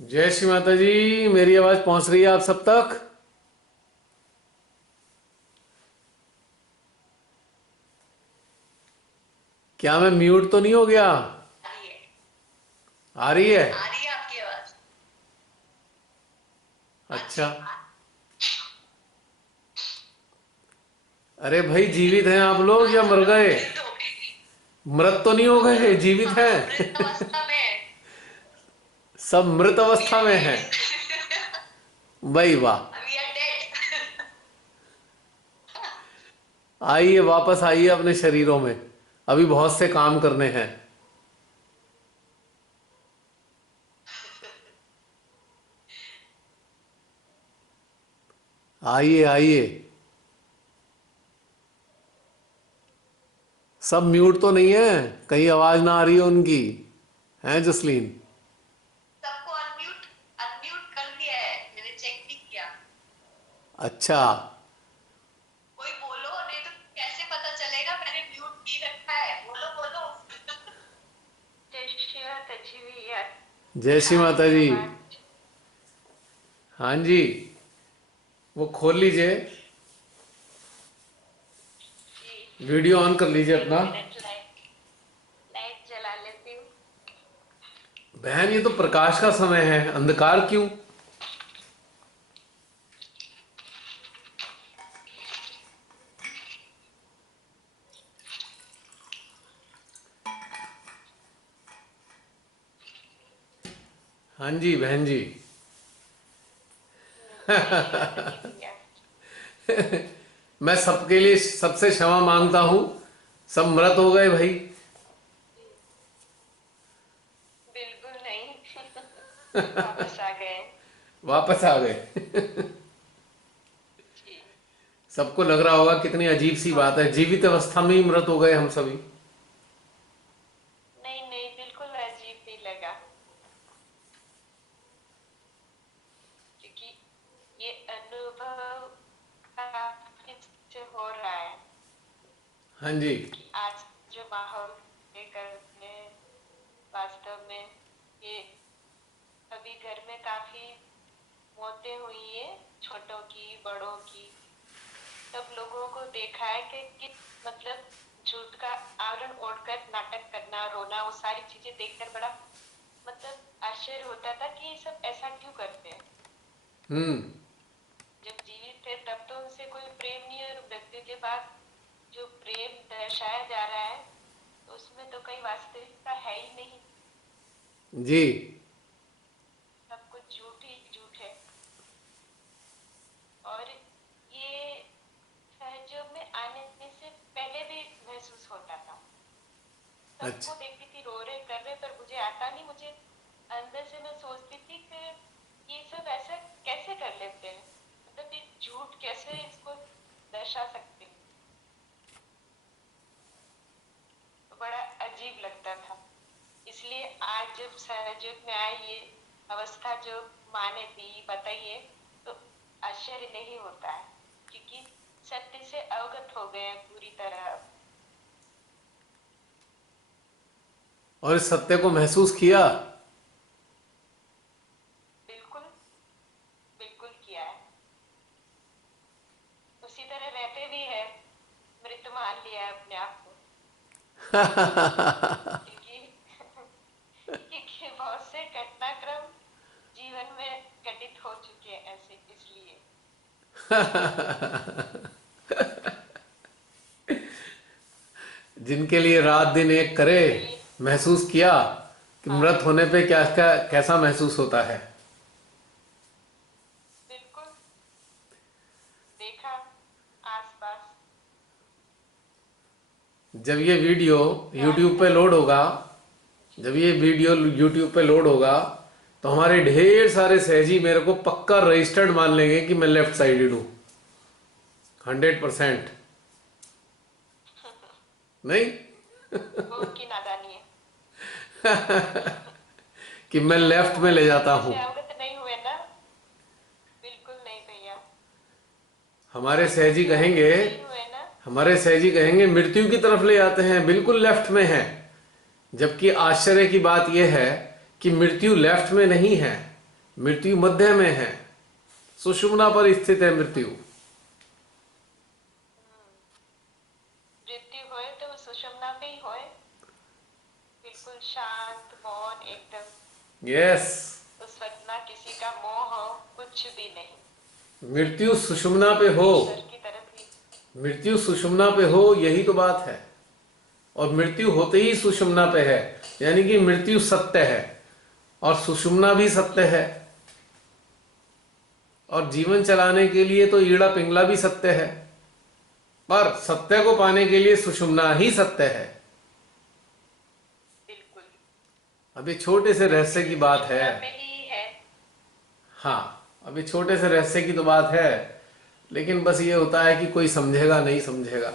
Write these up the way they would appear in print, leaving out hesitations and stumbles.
जय श्री माता जी। मेरी आवाज पहुंच रही है आप सब तक? क्या मैं म्यूट तो नहीं हो गया? रही है। आ रही है? आ रही है आपकी आवाज। हाँ अच्छा। जी। अरे भाई, जीवित हैं आप लोग आज या हम मर लोग गए? मृत हो गए। मृत तो नहीं हो गए, जीवित हम लोग हैं। मृत अवस्था में हैं। सब मृत वी अवस्था आर में हैं। डेड। भाई वाह। We are dead. आइए, वापस आइए अपने शरीरों में। अभी बहुत से काम करने हैं। आइए आइए। सब म्यूट तो नहीं है? कहीं आवाज ना आ रही है उनकी? हैं जसलीन? सबको अनम्यूट अनम्यूट कर दिया है, मैंने चेक भी किया। अच्छा। कोई बोलो, नहीं तो कैसे पता चलेगा मैंने म्यूट की रखा है। बोलो बोलो। जय श्री माता जी भैया। जय श्री माता आपकी जी। आवाज। हाँ जी। वो खोल लीजिए। जी। वीडियो ऑन कर लीजिए एक अपना। मिनट, लाइट लाइट जला लेती हूँ। बहन, ये तो प्रकाश का समय है, अंधकार क्यों? हाँ जी बहन जी। जय श्री माता जी भैया। मैं सबके लिए सबसे क्षमा मांगता हूं। सब मृत हो गए भाई। बिल्कुल नहीं। वापस आ गए। वापस आ गए। जी। सबको लग रहा होगा कितनी अजीब सी बहुत। बात है, जीवित अवस्था में ही मृत हो गए हम सभी। नहीं नहीं, बिल्कुल अजीब नहीं लगा, क्योंकि ये अनुभव काफी से हो रहा है हाँ जी। कि आज जो माहौल लेकर में वास्तव में ये अभी घर में काफी मौतें हुई है, छोटों की बड़ों की। सब लोगों को देखा है कि मतलब झूठ का आवरण ओढ़कर नाटक करना, रोना, वो सारी चीजें देखकर बड़ा मतलब आश्चर्य होता था कि ये सब ऐसा क्यों करते हैं। हम्म। जब जीवित थे तब तो उनसे कोई प्रेम नहीं है, और मृत्यु के बाद जो प्रेम दर्शाया जा रहा है तो उसमें तो कोई वास्तविकता है ही नहीं। जी। सब कुछ झूठ ही झूठ है। और ये सहयोग में आने से पहले भी महसूस होता था। अच्छा। सबको देखती थी रो रहे कर रहे, पर मुझे आता नहीं। मुझे अंदर से मैं सोचती थी कि ये सब ऐसा कैसे कर लेते हैं, मतलब ये झूठ कैसे इसको दर्शा सकते हैं। तो बड़ा अजीब लगता था। इसलिए आज जब सहयोग में आए, ये अवस्था जो माँ ने दी बताइए, तो आश्चर्य नहीं होता है, क्योंकि सत्य से अवगत हो गए हैं पूरी तरह। और इस सत्य को महसूस किया? बिल्कुल। बिल्कुल किया है। उसी तरह रहते भी है, मृत मान लिया है अपने आप को, क्योंकि क्योंकि बहुत से घटनाक्रम जीवन में घटित हो चुके हैं ऐसे, इसलिए। जिनके लिए रात दिन एक करे, चलिए। महसूस किया कि हाँ। मृत होने पे क्या क्या कैसा महसूस होता है। बिल्कुल। देखा आसपास। जब ये वीडियो रात YouTube पे में। लोड होगा, जी। जब ये वीडियो YouTube पे लोड होगा, तो हमारे ढेर सारे सहजी मेरे को पक्का रजिस्टर्ड मान लेंगे कि मैं लेफ्ट साइडेड हूँ। 100%। नहीं? वो उनकी नादानी है। कि मैं क्यों लेफ्ट में वो ले जाता सत्य हूँ। से अवगत नहीं हुए ना। बिल्कुल नहीं भैया। हमारे सत्य सहजी से अवगत कहेंगे, नहीं हुए ना। हमारे सहजी कहेंगे मृत्यु की तरफ ले जाते हैं, बिल्कुल लेफ्ट में है। जबकि आश्चर्य की बात यह है कि मृत्यु लेफ्ट में नहीं है, मृत्यु मध्य में है, सुषुम्ना पर स्थित है मृत्यु। मृत्यु होए तो वो सुषुम्ना में ही होए, बिल्कुल शांत मौन एकदम। यस, उस वक्त ना किसी का मोह हो, कुछ भी नहीं, मृत्यु सिर्फ सुषुम्ना पे हो, ईश्वर की तरफ ही। मृत्यु सुषुम्ना पे हो, यही तो बात है। और मृत्यु होते ही सुषुम्ना पे है, यानी कि मृत्यु सत्य है और सुषुम्ना भी सत्य है। और जीवन चलाने के लिए तो ईड़ा पिंगला भी सत्य है, पर सत्य को पाने के लिए सुषुम्ना ही सत्य है। बिल्कुल। अभी छोटे से रहस्य की ये बात है। सुषुम्ना में ही है। हाँ, अभी छोटे से रहस्य की तो बात है, लेकिन बस ये होता है कि कोई समझेगा नहीं समझेगा।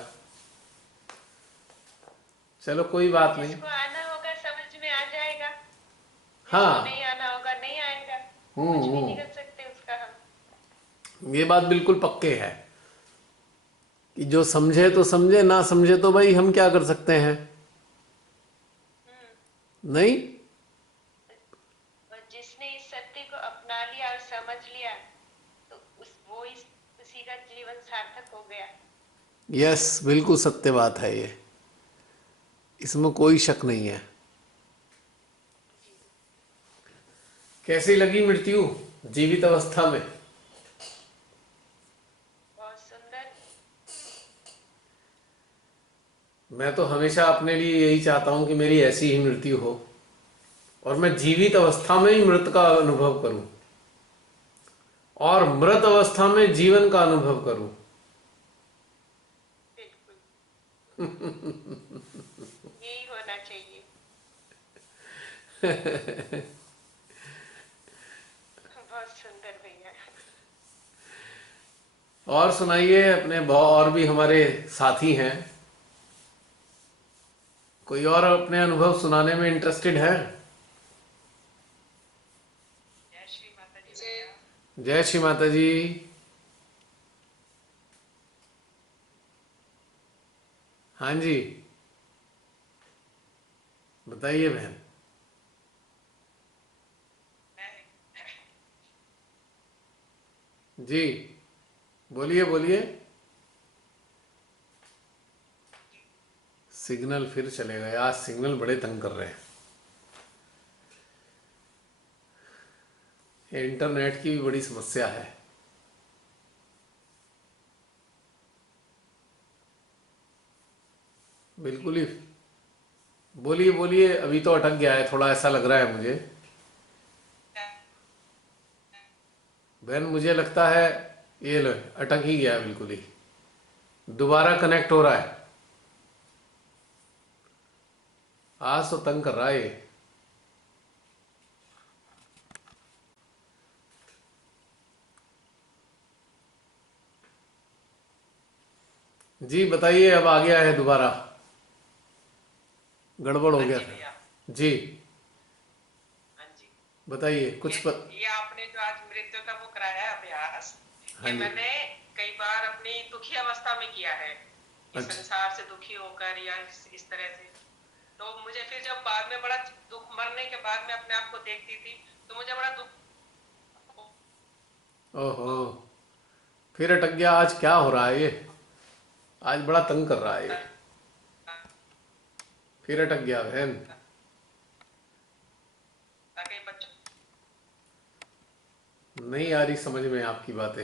चलो कोई बात नहीं। जिसको आना होगा समझ में आ जाएगा, जिसको हाँ। नहीं आना होगा नहीं आएगा, कुछ भी नहीं हम्म। कर सकते उसका हम। ये बात बिल्कुल पक्के है कि जो समझे तो समझे, ना समझे तो भाई हम क्या कर सकते हैं। हम्म। नहीं। और जिसने इस सत्य को अपना लिया और समझ लिया, तो उसी का जीवन सार्थक हो गया। यस, बिल्कुल सत्य बात है ये, इसमें कोई शक नहीं है। जी। कैसी लगी मृत्यु जीवित अवस्था में? बहुत सुंदर। मैं तो हमेशा अपने लिए यही चाहता हूं कि मेरी ऐसी ही मृत्यु हो और मैं जीवित अवस्था में ही मृत का अनुभव करूं और मृत अवस्था में जीवन का अनुभव करूं। बिल्कुल यही होना चाहिए। बहुत सुंदर भैया। और सुनाइए, अपने बहुत और भी हमारे साथी हैं, कोई और अपने अनुभव सुनाने में इंटरेस्टेड है? जय श्री माता जी भैया। जय श्री माता जी। हाँ जी, बताइए बहन। जी, बोलिए बोलिए। सिग्नल फिर चले गए, आज सिग्नल बड़े तंग कर रहे हैं। ये इंटरनेट की भी बड़ी समस्या है। बिल्कुल ही। बोलिए बोलिए, अभी तो अटक गया है थोड़ा, ऐसा लग रहा है मुझे। बहन मुझे लगता है ये लो अटक ही गया है बिल्कुल ही, दोबारा कनेक्ट हो रहा है। आज तो तंग कर रहा है ये। जी बताइए, अब आ गया है दोबारा, गड़बड़ हो हाँ गया जी भैया। था। जी हाँ जी। बताइए ये कुछ ये आपने जो आज मृत्यु का वो कराया है अभ्यास, हाँ ये जी। मैंने कई बार अपनी दुखी अवस्था में किया है, ये अच्छा। संसार से दुखी होकर या इस तरह से। तो मुझे फिर जब बाद में बड़ा दुख, मरने के बाद में अपने आप को देखती थी तो मुझे बड़ा दुख। ओहो, फिर अटक गया। आज क्या हो रहा है ये, आज बड़ा तंग कर रहा है ये, फिर अटक गया बहन। ताकि बच्चों नहीं आ रही समझ में आपकी बातें,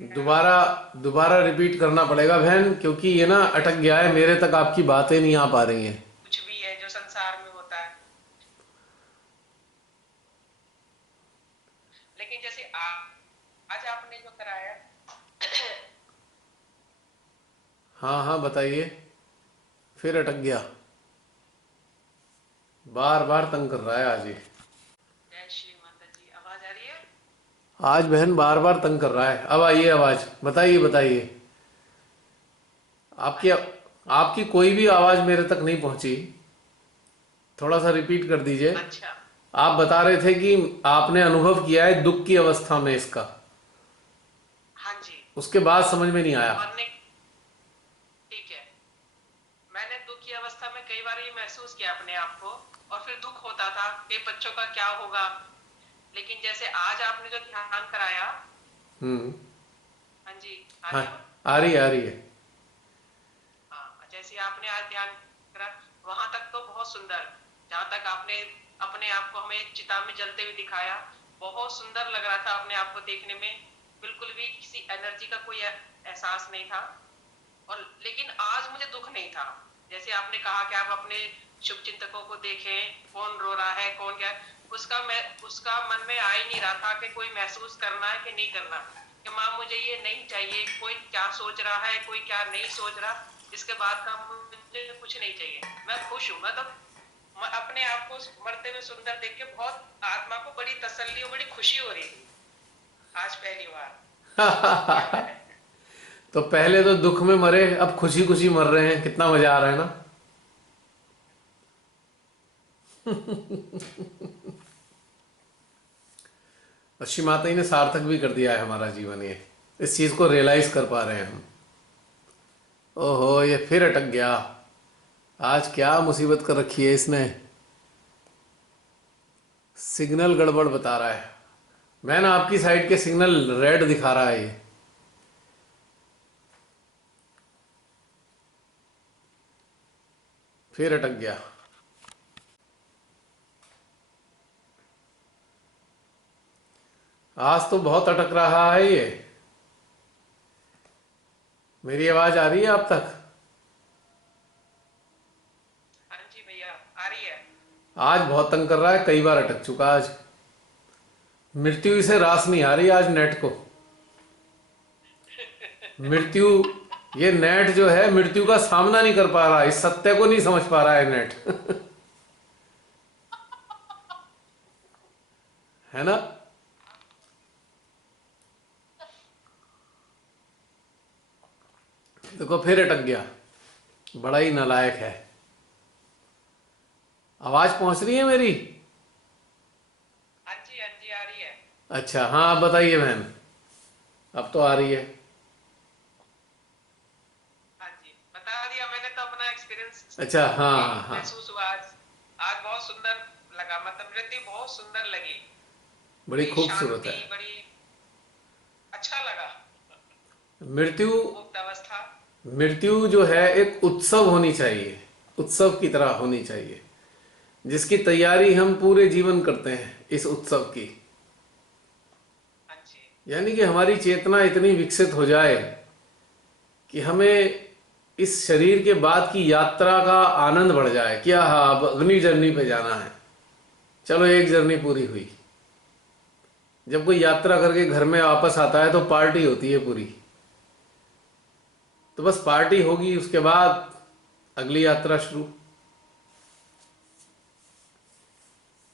दोबारा दोबारा रिपीट करना पड़ेगा बहन, क्योंकि ये ना अटक गया है, मेरे तक आपकी बातें नहीं आ पा रही हैं। कुछ भी है जो संसार में होता है, लेकिन जैसे आज आपने जो कराया। हाँ हाँ बताइए, फिर अटक गया, बार बार तंग कर रहा है आज ये। जय श्री माता जी, आवाज आ रही है? आज बहन बार बार तंग कर रहा है। अब आइए आवाज, बताइए बताइए। हाँ आपकी जी। आपकी कोई भी आवाज मेरे तक नहीं पहुंची, थोड़ा सा रिपीट कर दीजिए। अच्छा। आप बता रहे थे कि आपने अनुभव किया है दुख की अवस्था में इसका, हाँ जी। उसके बाद समझ में नहीं आया। मरने, ठीक है, मैंने दुख की अवस्था में कई बार ये महसूस किया अपने आप को, और फिर दुख होता था कि बच्चों का क्या होगा, लेकिन जैसे आज आपने जो ध्यान कराया, हम्म। हाँ जी, आ रही हाँ, है ना? आ रही है। हाँ, जैसे आपने आज ध्यान करा, वहां तक तो बहुत सुंदर। जहां तक आपने अपने आप को हमें चिता में जलते हुए दिखाया, बहुत सुंदर लग रहा था अपने आप को देखने में। बिल्कुल भी किसी एनर्जी का कोई एहसास नहीं था। और लेकिन आज मुझे दुख नहीं था। जैसे आपने कहा कि आप अपने शुभ चिंतकों को देखें, कौन रो रहा है, कौन क्या है, उसका मन में आ ही नहीं रहा था कि कोई महसूस करना है कि नहीं करना, कि माँ मुझे ये नहीं चाहिए, कोई क्या सोच रहा है, कोई क्या नहीं सोच रहा, इसके बाद का मुझे कुछ नहीं चाहिए। मैं खुश हूँ। मैं अपने आप को मरते हुए सुंदर देख के बहुत आत्मा को बड़ी तसल्ली और बड़ी खुशी हो रही थी आज पहली बार महसूस किया मैंने। तो पहले तो दुख में मरे, अब खुशी खुशी मर रहे हैं, कितना मजा आ रहा है ना। अश्वी माता जी ने सार्थक भी कर दिया है हमारा जीवन, ये इस चीज को रियलाइज कर पा रहे हैं हम। ओहो, ये फिर अटक गया। आज क्या मुसीबत कर रखी है इसने। सिग्नल गड़बड़ बता रहा है। मैं ना, आपकी साइड के सिग्नल रेड दिखा रहा है ये। फिर अटक गया। आज तो बहुत अटक रहा है ये। मेरी आवाज आ रही है आप तक? हाँ जी भैया, आ रही है। आज बहुत तंग कर रहा है, कई बार अटक चुका आज। मृत्यु इसे रास नहीं आ रही आज नेट को। मृत्यु, ये नेट जो है मृत्यु का सामना नहीं कर पा रहा, इस सत्य को नहीं समझ पा रहा है नेट। है ना? देखो फिर अटक गया, बड़ा ही नालायक है। आवाज पहुंच रही है मेरी? हाँ जी, हाँ जी, आ रही है। अच्छा, हाँ आप बताइए बहन, अब तो आ रही है। हाँ जी, बता दिया मैंने तो अपना एक्सपीरियंस। अच्छा, हाँ यही हाँ हाँ। महसूस हुआ आज। आज बहुत सुंदर लगा, मतलब नृत्य बहुत सुंदर लगी। बड़ी बड़ी खूबसूरत शांति, है। बड़ी अच्छा लगा। मृत्यु, मुक्त अवस्था। मृत्यु जो है एक उत्सव होनी चाहिए, उत्सव की तरह होनी चाहिए, जिसकी तैयारी हम पूरे जीवन करते हैं इस उत्सव की। हाँ जी, यानी कि हमारी चेतना इतनी विकसित हो जाए कि हमें इस शरीर के बाद की यात्रा का आनंद बढ़ जाए। क्या, हाँ अब अगली जर्नी पे जाना है, चलो एक जर्नी पूरी हुई। जब कोई यात्रा करके घर में वापस आता है तो पार्टी होती है पूरी। तो बस पार्टी होगी, उसके बाद अगली यात्रा शुरू।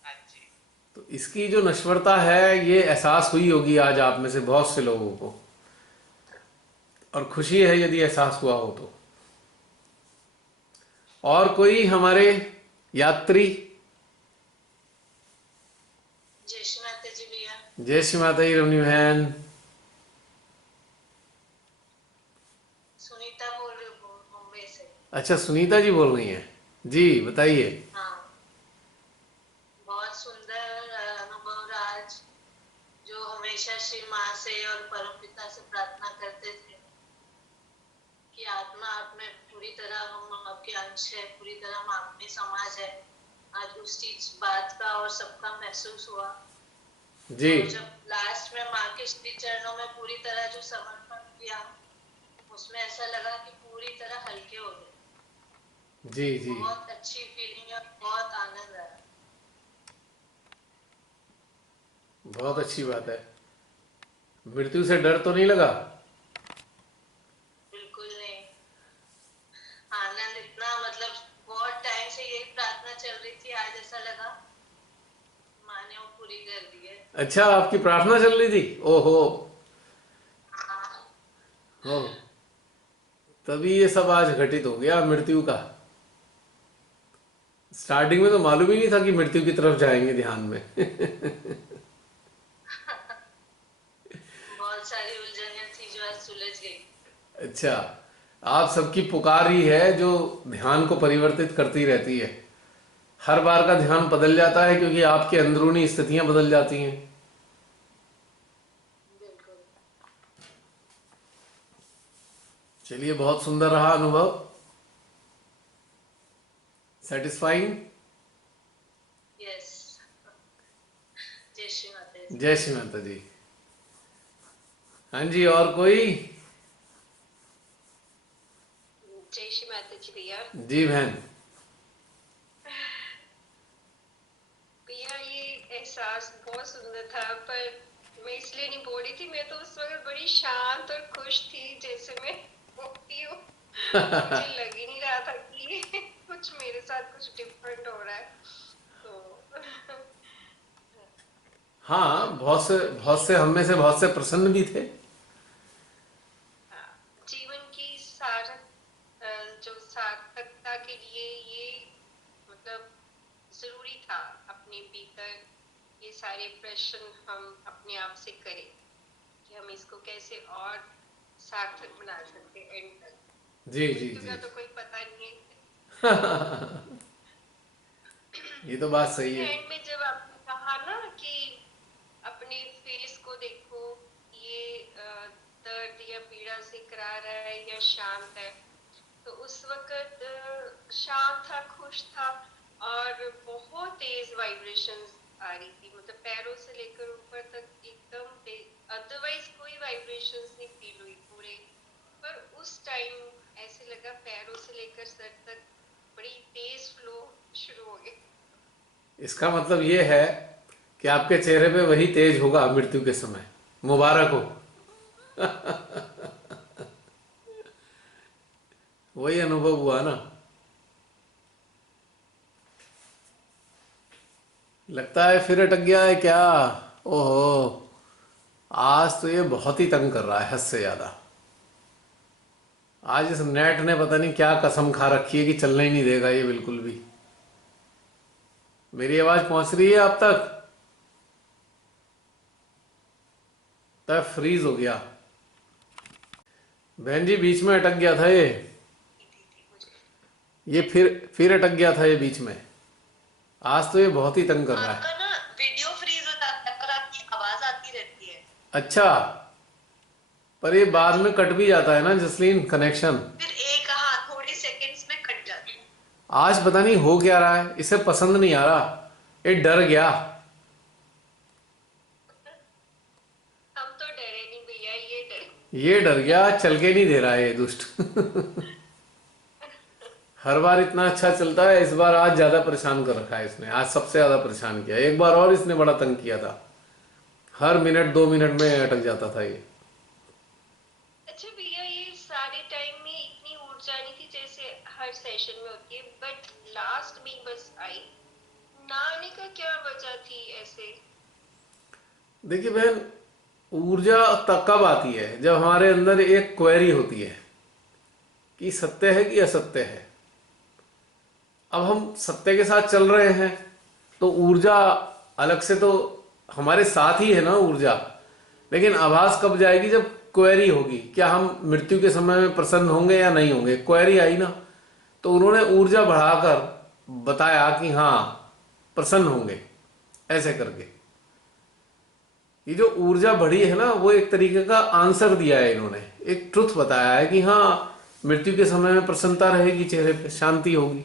हाँ जी। तो इसकी जो नश्वरता है ये एहसास हुई होगी आज आप में से बहुत से लोगों को, और खुशी है यदि एहसास हुआ हो तो। और कोई हमारे यात्री? जय श्री माता जी भैया। जय श्री माता जी रमनी बहन। सुनीता बोल रही हूँ मुंबई से। अच्छा, सुनीता जी बोल रही हैं जी, बताइए। हाँ, बहुत सुंदर अनुभव रहा आज। जो हमेशा श्री माँ से और परमपिता से प्रार्थना करते थे कि आत्मा आप में पूरी तरह, हम आपके अंश है, पूरी तरह हम आप में समाज है, आज उस चीज बात का और सबका महसूस हुआ। जी और जब लास्ट में माँ के श्री चरणों में पूरी तरह जो समर्पण किया, उसमें ऐसा लगा कि पूरी तरह हल्के हो गए। जी जी। बहुत अच्छी फीलिंग है, बहुत आनंद आया। बहुत अच्छी बात है। मृत्यु से डर तो नहीं लगा? बिल्कुल नहीं, आनंद इतना, मतलब बहुत टाइम से यही प्रार्थना चल रही थी, आज ऐसा लगा माँ ने वो पूरी कर दी है। अच्छा, आपकी प्रार्थना चल रही थी? ओहो। हाँ, हो, तभी ये सब आज घटित हो गया मृत्यु का। स्टार्टिंग में तो मालूम ही नहीं था कि मृत्यु की तरफ जाएंगे ध्यान में। बहुत सारी उलझनें थी जो आज सुलझ गई। अच्छा, आप सबकी पुकार ही है जो ध्यान को परिवर्तित करती रहती है। हर बार का ध्यान बदल जाता है क्योंकि आपकी अंदरूनी स्थितियां बदल जाती हैं। बिल्कुल। चलिए, बहुत सुंदर रहा अनुभव, सेटिस्फाइंग। यस। जय श्री माता जी। जय श्री माता जी। हाँ जी, और कोई? जय श्री माता जी भैया। जी बहन। भैया ये एहसास बहुत सुंदर था, पर मैं इसलिए नहीं बोल रही थी। मैं तो उस वक्त बड़ी शांत और खुश थी, जैसे मैं होती हूँ। मुझे लग ही नहीं रहा था कि कुछ मेरे साथ कुछ डिफरेंट हो रहा है। तो हाँ, बहुत से हम में से बहुत से प्रसन्न भी थे। हाँ, जीवन की जो सार्थकता के लिए ये मतलब जरूरी था अपने भीतर ये सारे प्रश्न हम अपने आप से करें कि हम इसको कैसे और सार्थक बना सकते हैं एंड तक। जी जी मृत्यु जी। का तो कोई पता नहीं है। ये तो बात सही लेकिन है। एंड में जब आपने कहा ना कि अपने फेस को देखो, ये दर्द या पीड़ा से करा रहा है या शांत है, तो उस वक्त शांत था, खुश था, और बहुत तेज वाइब्रेशंस आ रही थी, मतलब पैरों से लेकर ऊपर तक एकदम तेज। अदरवाइज कोई वाइब्रेशंस नहीं फील हुई पूरे, पर उस टाइम ऐसे लगा पैरों से लेकर सर तक बड़ी तेज फ्लो शुरू हो गई। इसका मतलब ये है कि आपके चेहरे पे वही तेज होगा मृत्यु के समय। मुबारक हो। वही अनुभव हुआ ना। लगता है फिर अटक गया है क्या? ओहो, आज तो ये बहुत ही तंग कर रहा है, हद से ज्यादा। आज इस नेट ने पता नहीं क्या कसम खा रखी है कि चलने ही नहीं देगा ये बिल्कुल भी। मेरी आवाज पहुंच रही है आप तक? तब फ्रीज हो गया। बहन जी, बीच में अटक गया था ये। ये फिर अटक गया था ये बीच में। आज तो ये बहुत ही तंग कर रहा है। आपका ना वीडियो फ्रीज हो जाता है पर आपकी आवाज आती रहती है। अच्छा, पर ये बाद में कट भी जाता है ना जसलीन, कनेक्शन। फिर एक, हाँ, थोड़ी सेकंड्स में कट जाती है। आज पता नहीं हो क्या रहा है, इसे पसंद नहीं आ रहा। ये डर गया। हम तो डरे नहीं भैया, ये डरे। ये डर गया, चल के नहीं दे रहा है ये दुष्ट। हर बार इतना अच्छा चलता है, इस बार आज ज्यादा परेशान कर रखा है इसने। आज सबसे ज्यादा परेशान किया। एक बार और इसने बड़ा तंग किया था, हर मिनट 2 मिनट में अटक जाता था ये। अच्छा भैया, ये सारे टाइम में इतनी ऊर्जा नहीं थी जैसे हर सेशन में होती है, बट लास्ट में बस आई। ना आने का क्या वजह थी ऐसे? देखिए बहन, ऊर्जा तब कब आती है जब हमारे अंदर एक क्वेरी होती है कि सत्य है कि असत्य है। अब हम सत्य के साथ चल रहे हैं तो ऊर्जा अलग से तो हमारे साथ ही है ना ऊर्जा। लेकिन आवाज कब जाएगी? जब क्वेरी होगी, क्या हम मृत्यु के समय में प्रसन्न होंगे या नहीं होंगे। क्वेरी आई ना, तो उन्होंने ऊर्जा बढ़ाकर बताया कि हाँ प्रसन्न होंगे, ऐसे करके। ये जो ऊर्जा बढ़ी है ना, वो एक तरीके का आंसर दिया है इन्होंने, एक ट्रुथ बताया है कि हाँ मृत्यु के समय में प्रसन्नता रहेगी, चेहरे पे शांति होगी।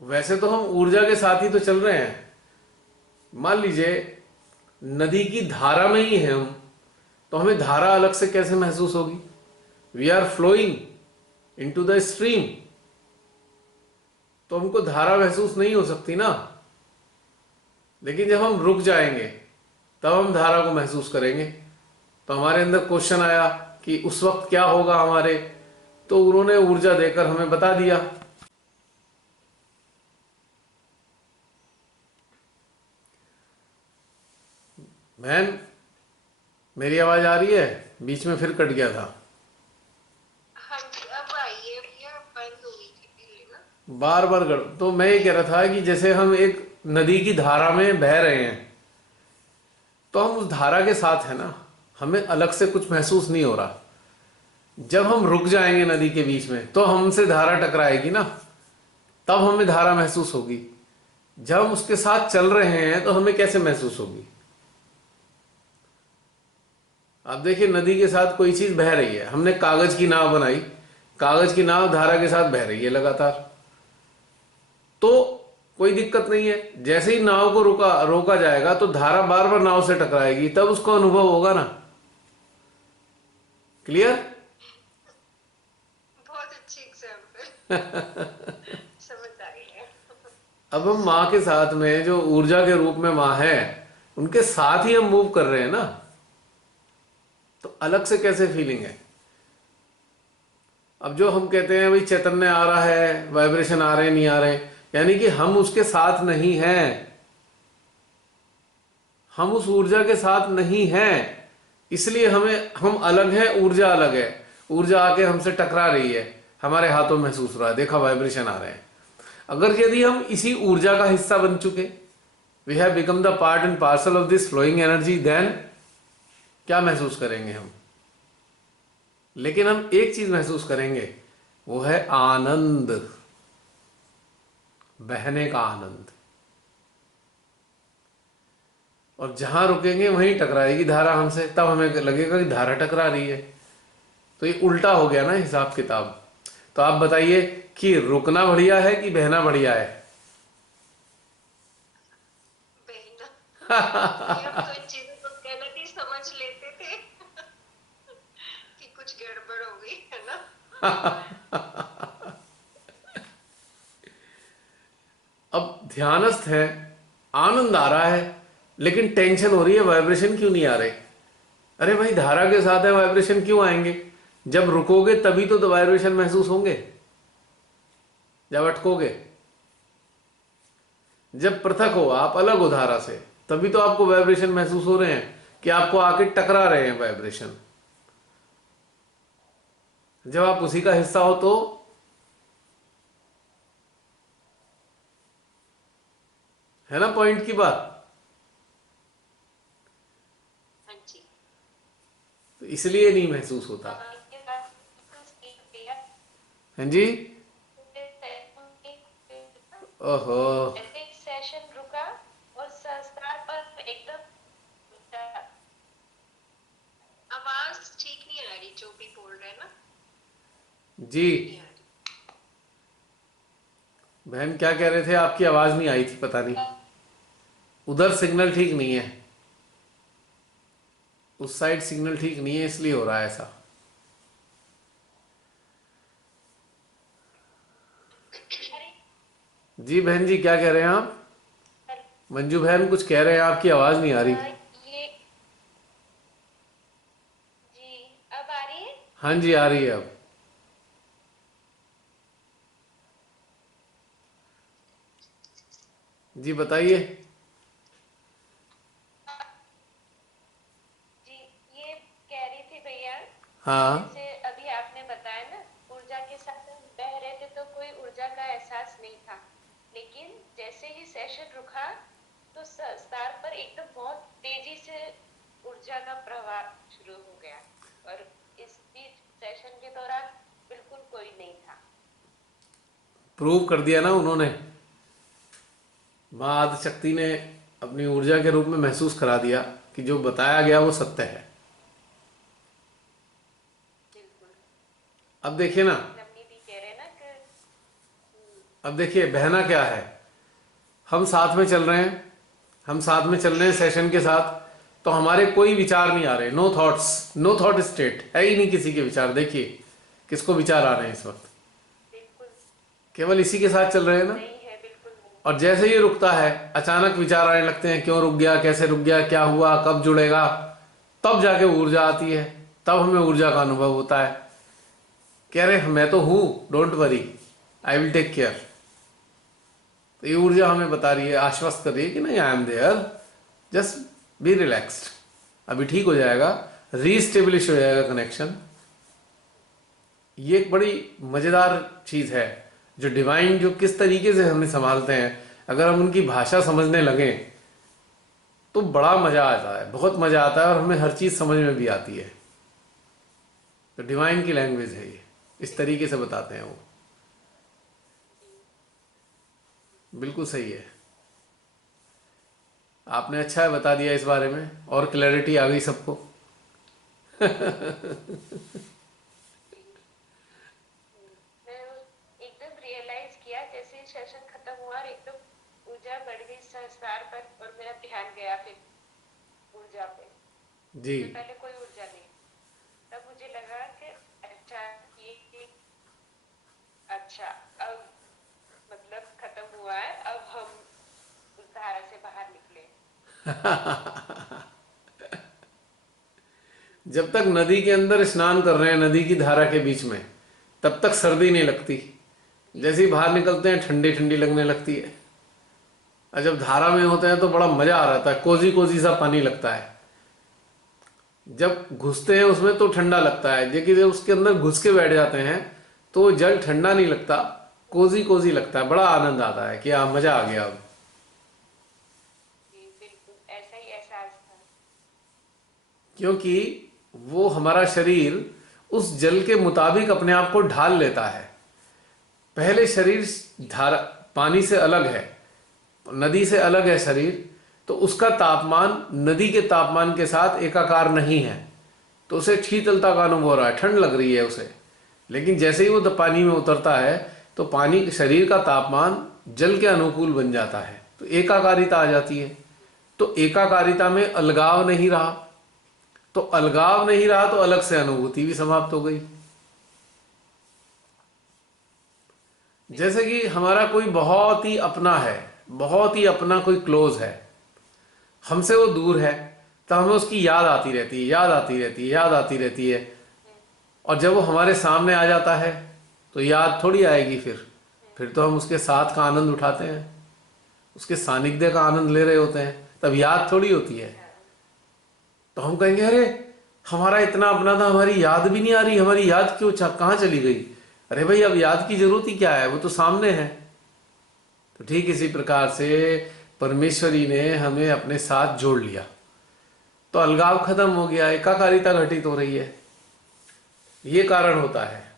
वैसे तो हम ऊर्जा के साथ ही तो चल रहे हैं। मान लीजिए नदी की धारा में ही है हम, तो हमें धारा अलग से कैसे महसूस होगी? We are flowing into the stream, तो हमको धारा महसूस नहीं हो सकती ना। लेकिन जब हम रुक जाएंगे तब हम धारा को महसूस करेंगे। तो हमारे अंदर क्वेश्चन आया कि उस वक्त क्या होगा हमारे, तो उन्होंने ऊर्जा देकर हमें बता दिया। बहन, मेरी आवाज आ रही है? बीच में फिर कट गया था। हाँ जी, अब आई है भैया, बंद हो गई थी पहले ना। बार बार तो मैं ये कह रहा था कि जैसे हम एक नदी की धारा में बह रहे हैं, तो हम उस धारा के साथ है ना, हमें अलग से कुछ महसूस नहीं हो रहा। जब हम रुक जाएंगे नदी के बीच में तो हमसे धारा टकराएगी ना, तब हमें धारा महसूस होगी। जब हम उसके साथ चल रहे हैं तो हमें कैसे महसूस होगी? अब देखिए, नदी के साथ कोई चीज बह रही है, हमने कागज की नाव बनाई, कागज की नाव धारा के साथ बह रही है लगातार, तो कोई दिक्कत नहीं है। जैसे ही नाव को रोका जाएगा तो धारा बार बार नाव से टकराएगी, तब उसको अनुभव होगा ना। क्लियर? बहुत अच्छी एग्जाम्पल। समझ आ गई है। अब हम माँ के साथ में, जो ऊर्जा के रूप में माँ है, उनके साथ ही हम मूव कर रहे हैं ना, तो अलग से कैसे फीलिंग है? अब जो हम कहते हैं भाई चैतन्य आ रहा है, वाइब्रेशन आ रहे हैं, नहीं आ रहे, यानी कि हम उसके साथ नहीं हैं, हम उस ऊर्जा के साथ नहीं हैं, इसलिए हम अलग हैं, ऊर्जा अलग है। ऊर्जा आके हमसे टकरा रही है, हमारे हाथों में महसूस हो रहा है, देखा वाइब्रेशन आ रहे हैं। अगर यदि हम इसी ऊर्जा का हिस्सा बन चुके, we have become the part and parcel of this flowing energy, then क्या महसूस करेंगे हम? लेकिन हम एक चीज महसूस करेंगे, वो है आनंद, बहने का आनंद। और जहां रुकेंगे वहीं टकराएगी धारा हमसे, तब हमें लगेगा कि धारा टकरा रही है। तो ये उल्टा हो गया ना हिसाब किताब। तो आप बताइए कि रुकना बढ़िया है कि बहना बढ़िया है? बहना। ये हम तो इन चीजों को गलत ही समझ लेते थे कि कुछ गड़बड़ हो गई है ना। अब ध्यानस्थ है, आनंद आ रहा है, लेकिन टेंशन हो रही है, वाइब्रेशन क्यों नहीं आ रहे? अरे भाई, धारा के साथ है, वाइब्रेशन क्यों आएंगे? जब रुकोगे तभी तो वाइब्रेशन महसूस होंगे, जब अटकोगे, जब पृथक हो, आप अलग हो धारा से, तभी तो आपको वाइब्रेशन महसूस हो रहे हैं कि आपको आके टकरा रहे हैं वाइब्रेशन। जब आप उसी का हिस्सा हो तो है ना पॉइंट की बात। हाँ जी। तो इसलिए नहीं महसूस होता। हाँ जी। ओहो, सेशन रुका और संस्कार पर एकदम आवाज ठीक नहीं आ रही, जो भी बोल रहे हैं ना। जी नहीं आ रही। बहन क्या कह रहे थे? आपकी आवाज नहीं आई थी, पता नहीं, उधर सिग्नल ठीक नहीं है, उस साइड सिग्नल ठीक नहीं है, इसलिए हो रहा है ऐसा। जी बहन जी, क्या कह रहे हैं आप? मंजू बहन कुछ कह रहे हैं, आपकी आवाज नहीं आ रही। ये जी अब आ रही है। हाँ जी, आ रही है अब। जी बताइए। जी ये कह रही थी भैया, हाँ जैसे अभी आपने बताया ना, ऊर्जा के साथ हम बह रहे थे तो कोई ऊर्जा का एहसास नहीं था, लेकिन जैसे ही सेशन रुका तो स्तर पर एकदम बहुत तेजी से ऊर्जा का प्रवाह शुरू हो गया, और इस बीच सेशन के दौरान बिल्कुल कोई नहीं था। प्रूव कर दिया ना उन्होंने, माँ आदिशक्ति ने अपनी ऊर्जा के रूप में महसूस करा दिया कि जो बताया गया वो सत्य है। बिल्कुल। अब देखिए ना, नमनी भी कह रहे ना कि अब देखिए बहना क्या है। हम साथ में चल रहे हैं, हम साथ में चल रहे हैं सेशन के साथ, तो हमारे कोई विचार नहीं आ रहे, no thoughts, no thought state है ही नहीं किसी के विचार। देखिए किसको विचार आ रहे हैं इस वक्त? बिल्कुल केवल इसी के साथ चल रहे हैं ना। नहीं है, बिल्कुल नहीं। और जैसे ही रुकता है, अचानक विचार आने लगते हैं, क्यों रुक गया, कैसे रुक गया, क्या हुआ, कब जुड़ेगा, तब जाके ऊर्जा आती है, तब हमें ऊर्जा का अनुभव होता है। कह रहे मैं तो हूं, don't worry, I will take care. तो ये ऊर्जा हमें बता रही है, आश्वस्त कर रही है कि नहीं, I am there, just be relaxed, अभी ठीक हो जाएगा, रीस्टेब्लिश हो जाएगा कनेक्शन। ये एक बड़ी मजेदार चीज है, जो डिवाइन जो किस तरीके से हमें संभालते हैं, अगर हम उनकी भाषा समझने लगे तो बड़ा मजा आता है, बहुत मजा आता है, और हमें हर चीज समझ में भी आती है। तो डिवाइन की लैंग्वेज है ये, इस तरीके से बताते हैं वो। बिल्कुल सही है, आपने अच्छा है बता दिया इस बारे में, और क्लैरिटी आ गई सबको। मैं एकदम रियलाइज किया जैसे ही सेशन खत्म हुआ और एकदम ऊर्जा बढ़ गई संसार पर, और मेरा ध्यान गया फिर ऊर्जा पे। जी। तो पहले कोई ऊर्जा नहीं, तब मुझे लगा कि अच्छा ये अच्छा अब मतलब खत्म हुआ है, अब हम उस धारा से बाहर निकले। जब तक नदी के अंदर स्नान कर रहे हैं, नदी की धारा के बीच में, तब तक सर्दी नहीं लगती। जैसे ही बाहर निकलते हैं ठंडी ठंडी लगने लगती है, और जब धारा में होते हैं तो बड़ा मजा आ रहा है, कोजी कोजी सा पानी लगता है। जब घुसते हैं उसमें तो ठंडा लगता है, लेकिन जब उसके अंदर घुस के बैठ जाते हैं तो जल ठंडा नहीं लगता, कोजी कोजी लगता है, बड़ा आनंद आता है कि हाँ मजा आ गया अब। जी बिल्कुल ऐसा ही एहसास था। क्योंकि वो हमारा शरीर उस जल के मुताबिक अपने आप को ढाल लेता है। पहले शरीर धारा पानी से अलग है, नदी से अलग है शरीर, तो उसका तापमान नदी के तापमान के साथ एकाकार नहीं है, तो उसे शीतलता का अनुभव हो रहा है, ठंड लग रही है उसे। लेकिन जैसे ही वो पानी में उतरता है तो पानी शरीर का तापमान जल के अनुकूल बन जाता है, तो एकाकारिता आ जाती है। तो एकाकारिता में अलगाव नहीं रहा, तो अलगाव नहीं रहा तो अलग से अनुभूति भी समाप्त हो गई। जैसे कि हमारा कोई बहुत ही अपना है, बहुत ही अपना कोई क्लोज है, हमसे वो दूर है, तो हमें उसकी याद आती रहती है, याद आती रहती है, याद आती रहती है। और जब वो हमारे सामने आ जाता है तो याद थोड़ी आएगी फिर तो हम उसके साथ का आनंद उठाते हैं, उसके सानिध्य का आनंद ले रहे होते हैं, तब याद थोड़ी होती है। तो हम कहेंगे अरे हमारा इतना अपना था, हमारी याद भी नहीं आ रही, हमारी याद क्यों कहाँ चली गई? अरे भाई अब याद की जरूरत ही क्या है, वो तो सामने है। तो ठीक इसी प्रकार से परमेश्वरी ने हमें अपने साथ जोड़ लिया, तो अलगाव खत्म हो गया, एकाकारिता घटित हो रही है, ये कारण होता है।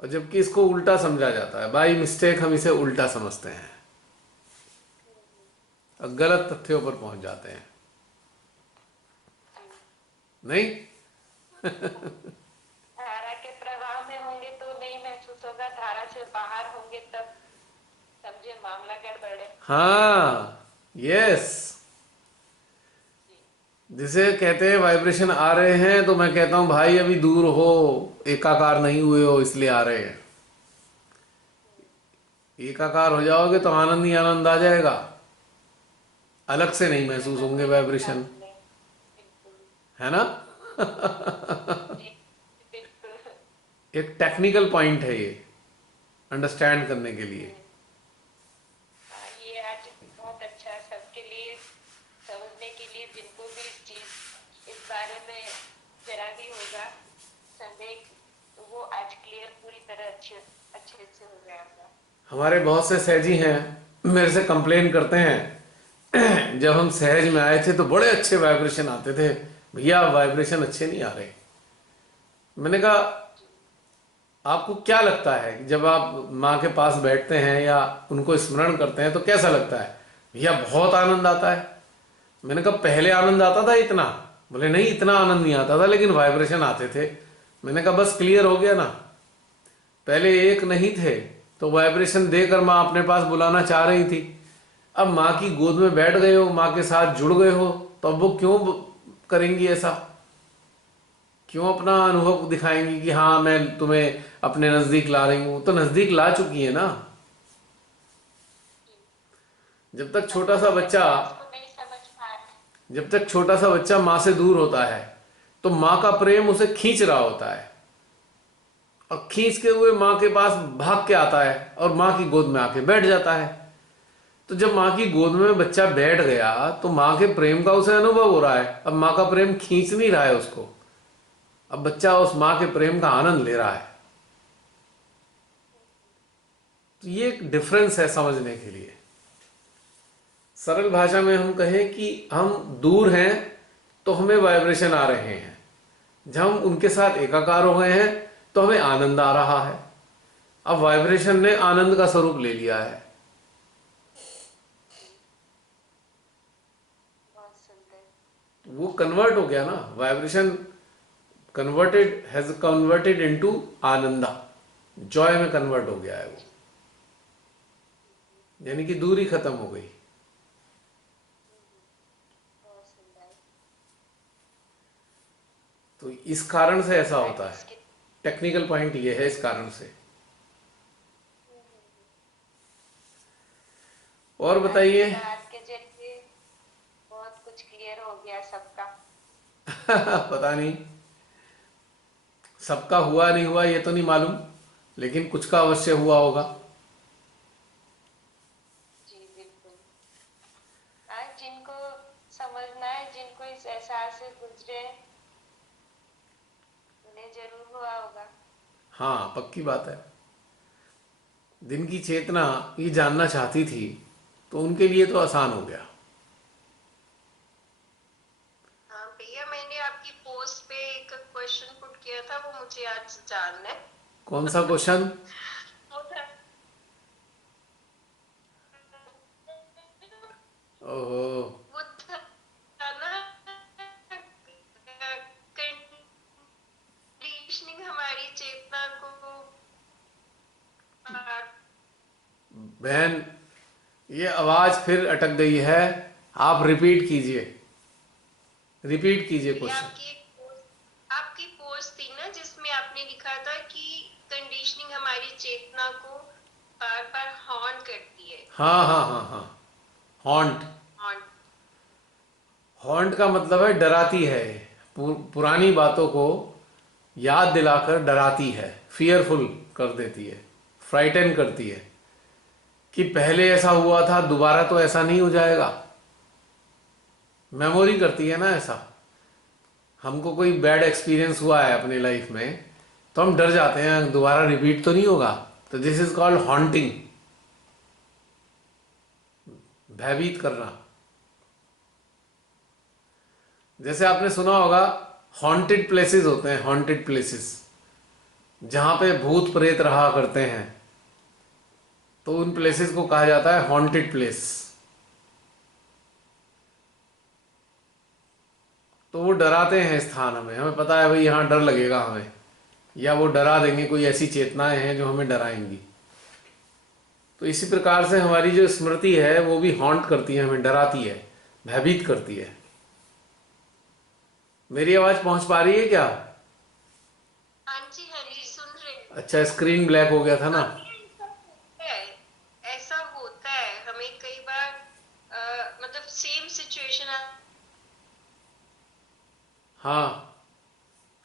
और जबकि इसको उल्टा समझा जाता है, बाई मिस्टेक हम इसे उल्टा समझते हैं और गलत तथ्यों पर पहुंच जाते हैं। नहीं धारा के प्रवाह में होंगे तो नहीं महसूस होगा, धारा से बाहर होंगे तब समझे मामला गड़बड़ है। हाँ, यस। जिसे कहते हैं वाइब्रेशन आ रहे हैं, तो मैं कहता हूं भाई अभी दूर हो, एकाकार नहीं हुए हो इसलिए आ रहे हैं। एकाकार हो जाओगे तो आनंद ही आनंद आ जाएगा, अलग से नहीं महसूस होंगे वाइब्रेशन, है ना? एक टेक्निकल पॉइंट है ये, अंडरस्टैंड करने के लिए। ये आज बहुत अच्छा है सबके लिए समझने के लिए, जिनको भी इस बारे में जरा भी होगा संदेह, तो वो आज क्लियर पूरी तरह अच्छे से हो जाएगा। हमारे बहुत से सहजी हैं, मेरे से कंप्लेन करते हैं जब हम सहज में आए थे तो बड़े अच्छे वाइब्रेशन आते थे, भैया वाइब्रेशन अच्छे नहीं आ रहे। मैंने कहा आपको क्या लगता है जब आप माँ के पास बैठते हैं या उनको स्मरण करते हैं तो कैसा लगता है? भैया बहुत आनंद आता है। मैंने कहा पहले आनंद आता था इतना? बोले नहीं इतना आनंद नहीं आता था, लेकिन वाइब्रेशन आते थे। मैंने कहा बस क्लियर हो गया ना, पहले एक नहीं थे तो वाइब्रेशन देकर माँ अपने पास बुलाना चाह रही थी, अब माँ की गोद में बैठ गए हो, माँ के साथ जुड़ गए हो, तो अब वो क्यों करेंगी ऐसा? क्यों अपना अनुभव दिखाएंगी कि हाँ मैं तुम्हें अपने नजदीक ला रही हूं? तो नजदीक ला चुकी है ना। जब तक छोटा सा बच्चा जब तक छोटा सा बच्चा माँ से दूर होता है तो माँ का प्रेम उसे खींच रहा होता है, और खींच के हुए माँ के पास भाग के आता है और माँ की गोद में आके बैठ जाता है। तो जब माँ की गोद में बच्चा बैठ गया तो माँ के प्रेम का उसे अनुभव हो रहा है, अब माँ का प्रेम खींच नहीं रहा है उसको, अब बच्चा उस माँ के प्रेम का आनंद ले रहा है। तो ये एक डिफरेंस है समझने के लिए। सरल भाषा में हम कहें कि हम दूर हैं तो हमें वाइब्रेशन आ रहे हैं, जब हम उनके साथ एकाकार हो गए हैं तो हमें आनंद आ रहा है। अब वाइब्रेशन ने आनंद का स्वरूप ले लिया है। बहुत सुंदर। वो कन्वर्ट हो गया ना, vibration has converted into Ananda, Joy में कन्वर्ट हो गया है वो, यानी कि दूरी खत्म हो गई। बहुत सुंदर। तो इस कारण से ऐसा होता है। इसके टेक्निकल पॉइंट ये है, इस कारण से। और बताइए। बात के जरिए बहुत कुछ क्लियर हो गया सबका। पता नहीं सबका हुआ नहीं हुआ ये तो नहीं मालूम, लेकिन कुछ का अवश्य हुआ होगा। जी बिल्कुल। आज जिनको समझना है, जिनको इस एहसास से गुजरे, उन्हें जरूर हुआ होगा। हाँ, पक्की बात है। दिन की चेतना ये जानना चाहती थी तो उनके लिए तो आसान हो गया। हाँ भैया, मैंने आपकी पोस्ट पे एक क्वेश्चन पुट किया था, वो मुझे आज जानना है। कौन सा क्वेश्चन? वो था ओहो, वो था ना, कंडीशनिंग हमारी चेतना को। बहन ये आवाज फिर अटक गई है, आप रिपीट कीजिए, रिपीट कीजिए ये क्वेश्चन। आपकी पोस्ट थी ना, जिसमें आपने लिखा था कि कंडीशनिंग हमारी चेतना को बार बार हॉन्ट करती है। हाँ हाँ हाँ हाँ, हॉन्ट। हॉन्ट। हॉन्ट का मतलब है डराती है, पुरानी बातों को याद दिलाकर डराती है, फियरफुल कर देती है, फ्राइटन करती है कि पहले ऐसा हुआ था, दोबारा तो ऐसा नहीं हो जाएगा। मेमोरी करती है ना ऐसा। हमको कोई बैड एक्सपीरियंस हुआ है अपनी लाइफ में तो हम डर जाते हैं दोबारा रिपीट तो नहीं होगा, तो दिस इज कॉल्ड हॉन्टिंग, भयभीत करना। जैसे आपने सुना होगा हॉन्टेड प्लेसेस होते हैं, हॉन्टेड प्लेसेस जहां पे भूत प्रेत रहा करते हैं, तो उन प्लेसेस को कहा जाता है हॉन्टेड प्लेस। तो वो डराते हैं स्थान हमें, हमें पता है भाई यहाँ डर लगेगा हमें, या वो डरा देंगे, कोई ऐसी चेतनाएं हैं जो हमें डराएंगी। तो इसी प्रकार से हमारी जो स्मृति है वो भी हॉन्ट करती है, हमें डराती है, भयभीत करती है। मेरी आवाज पहुंच पा रही है क्या? हाँ जी, हाँ जी, सुन रहे हैं। अच्छा, स्क्रीन ब्लैक हो गया था ना। ऐसा होता है हमें कई बार, मतलब सेम सिचुएशन। हाँ,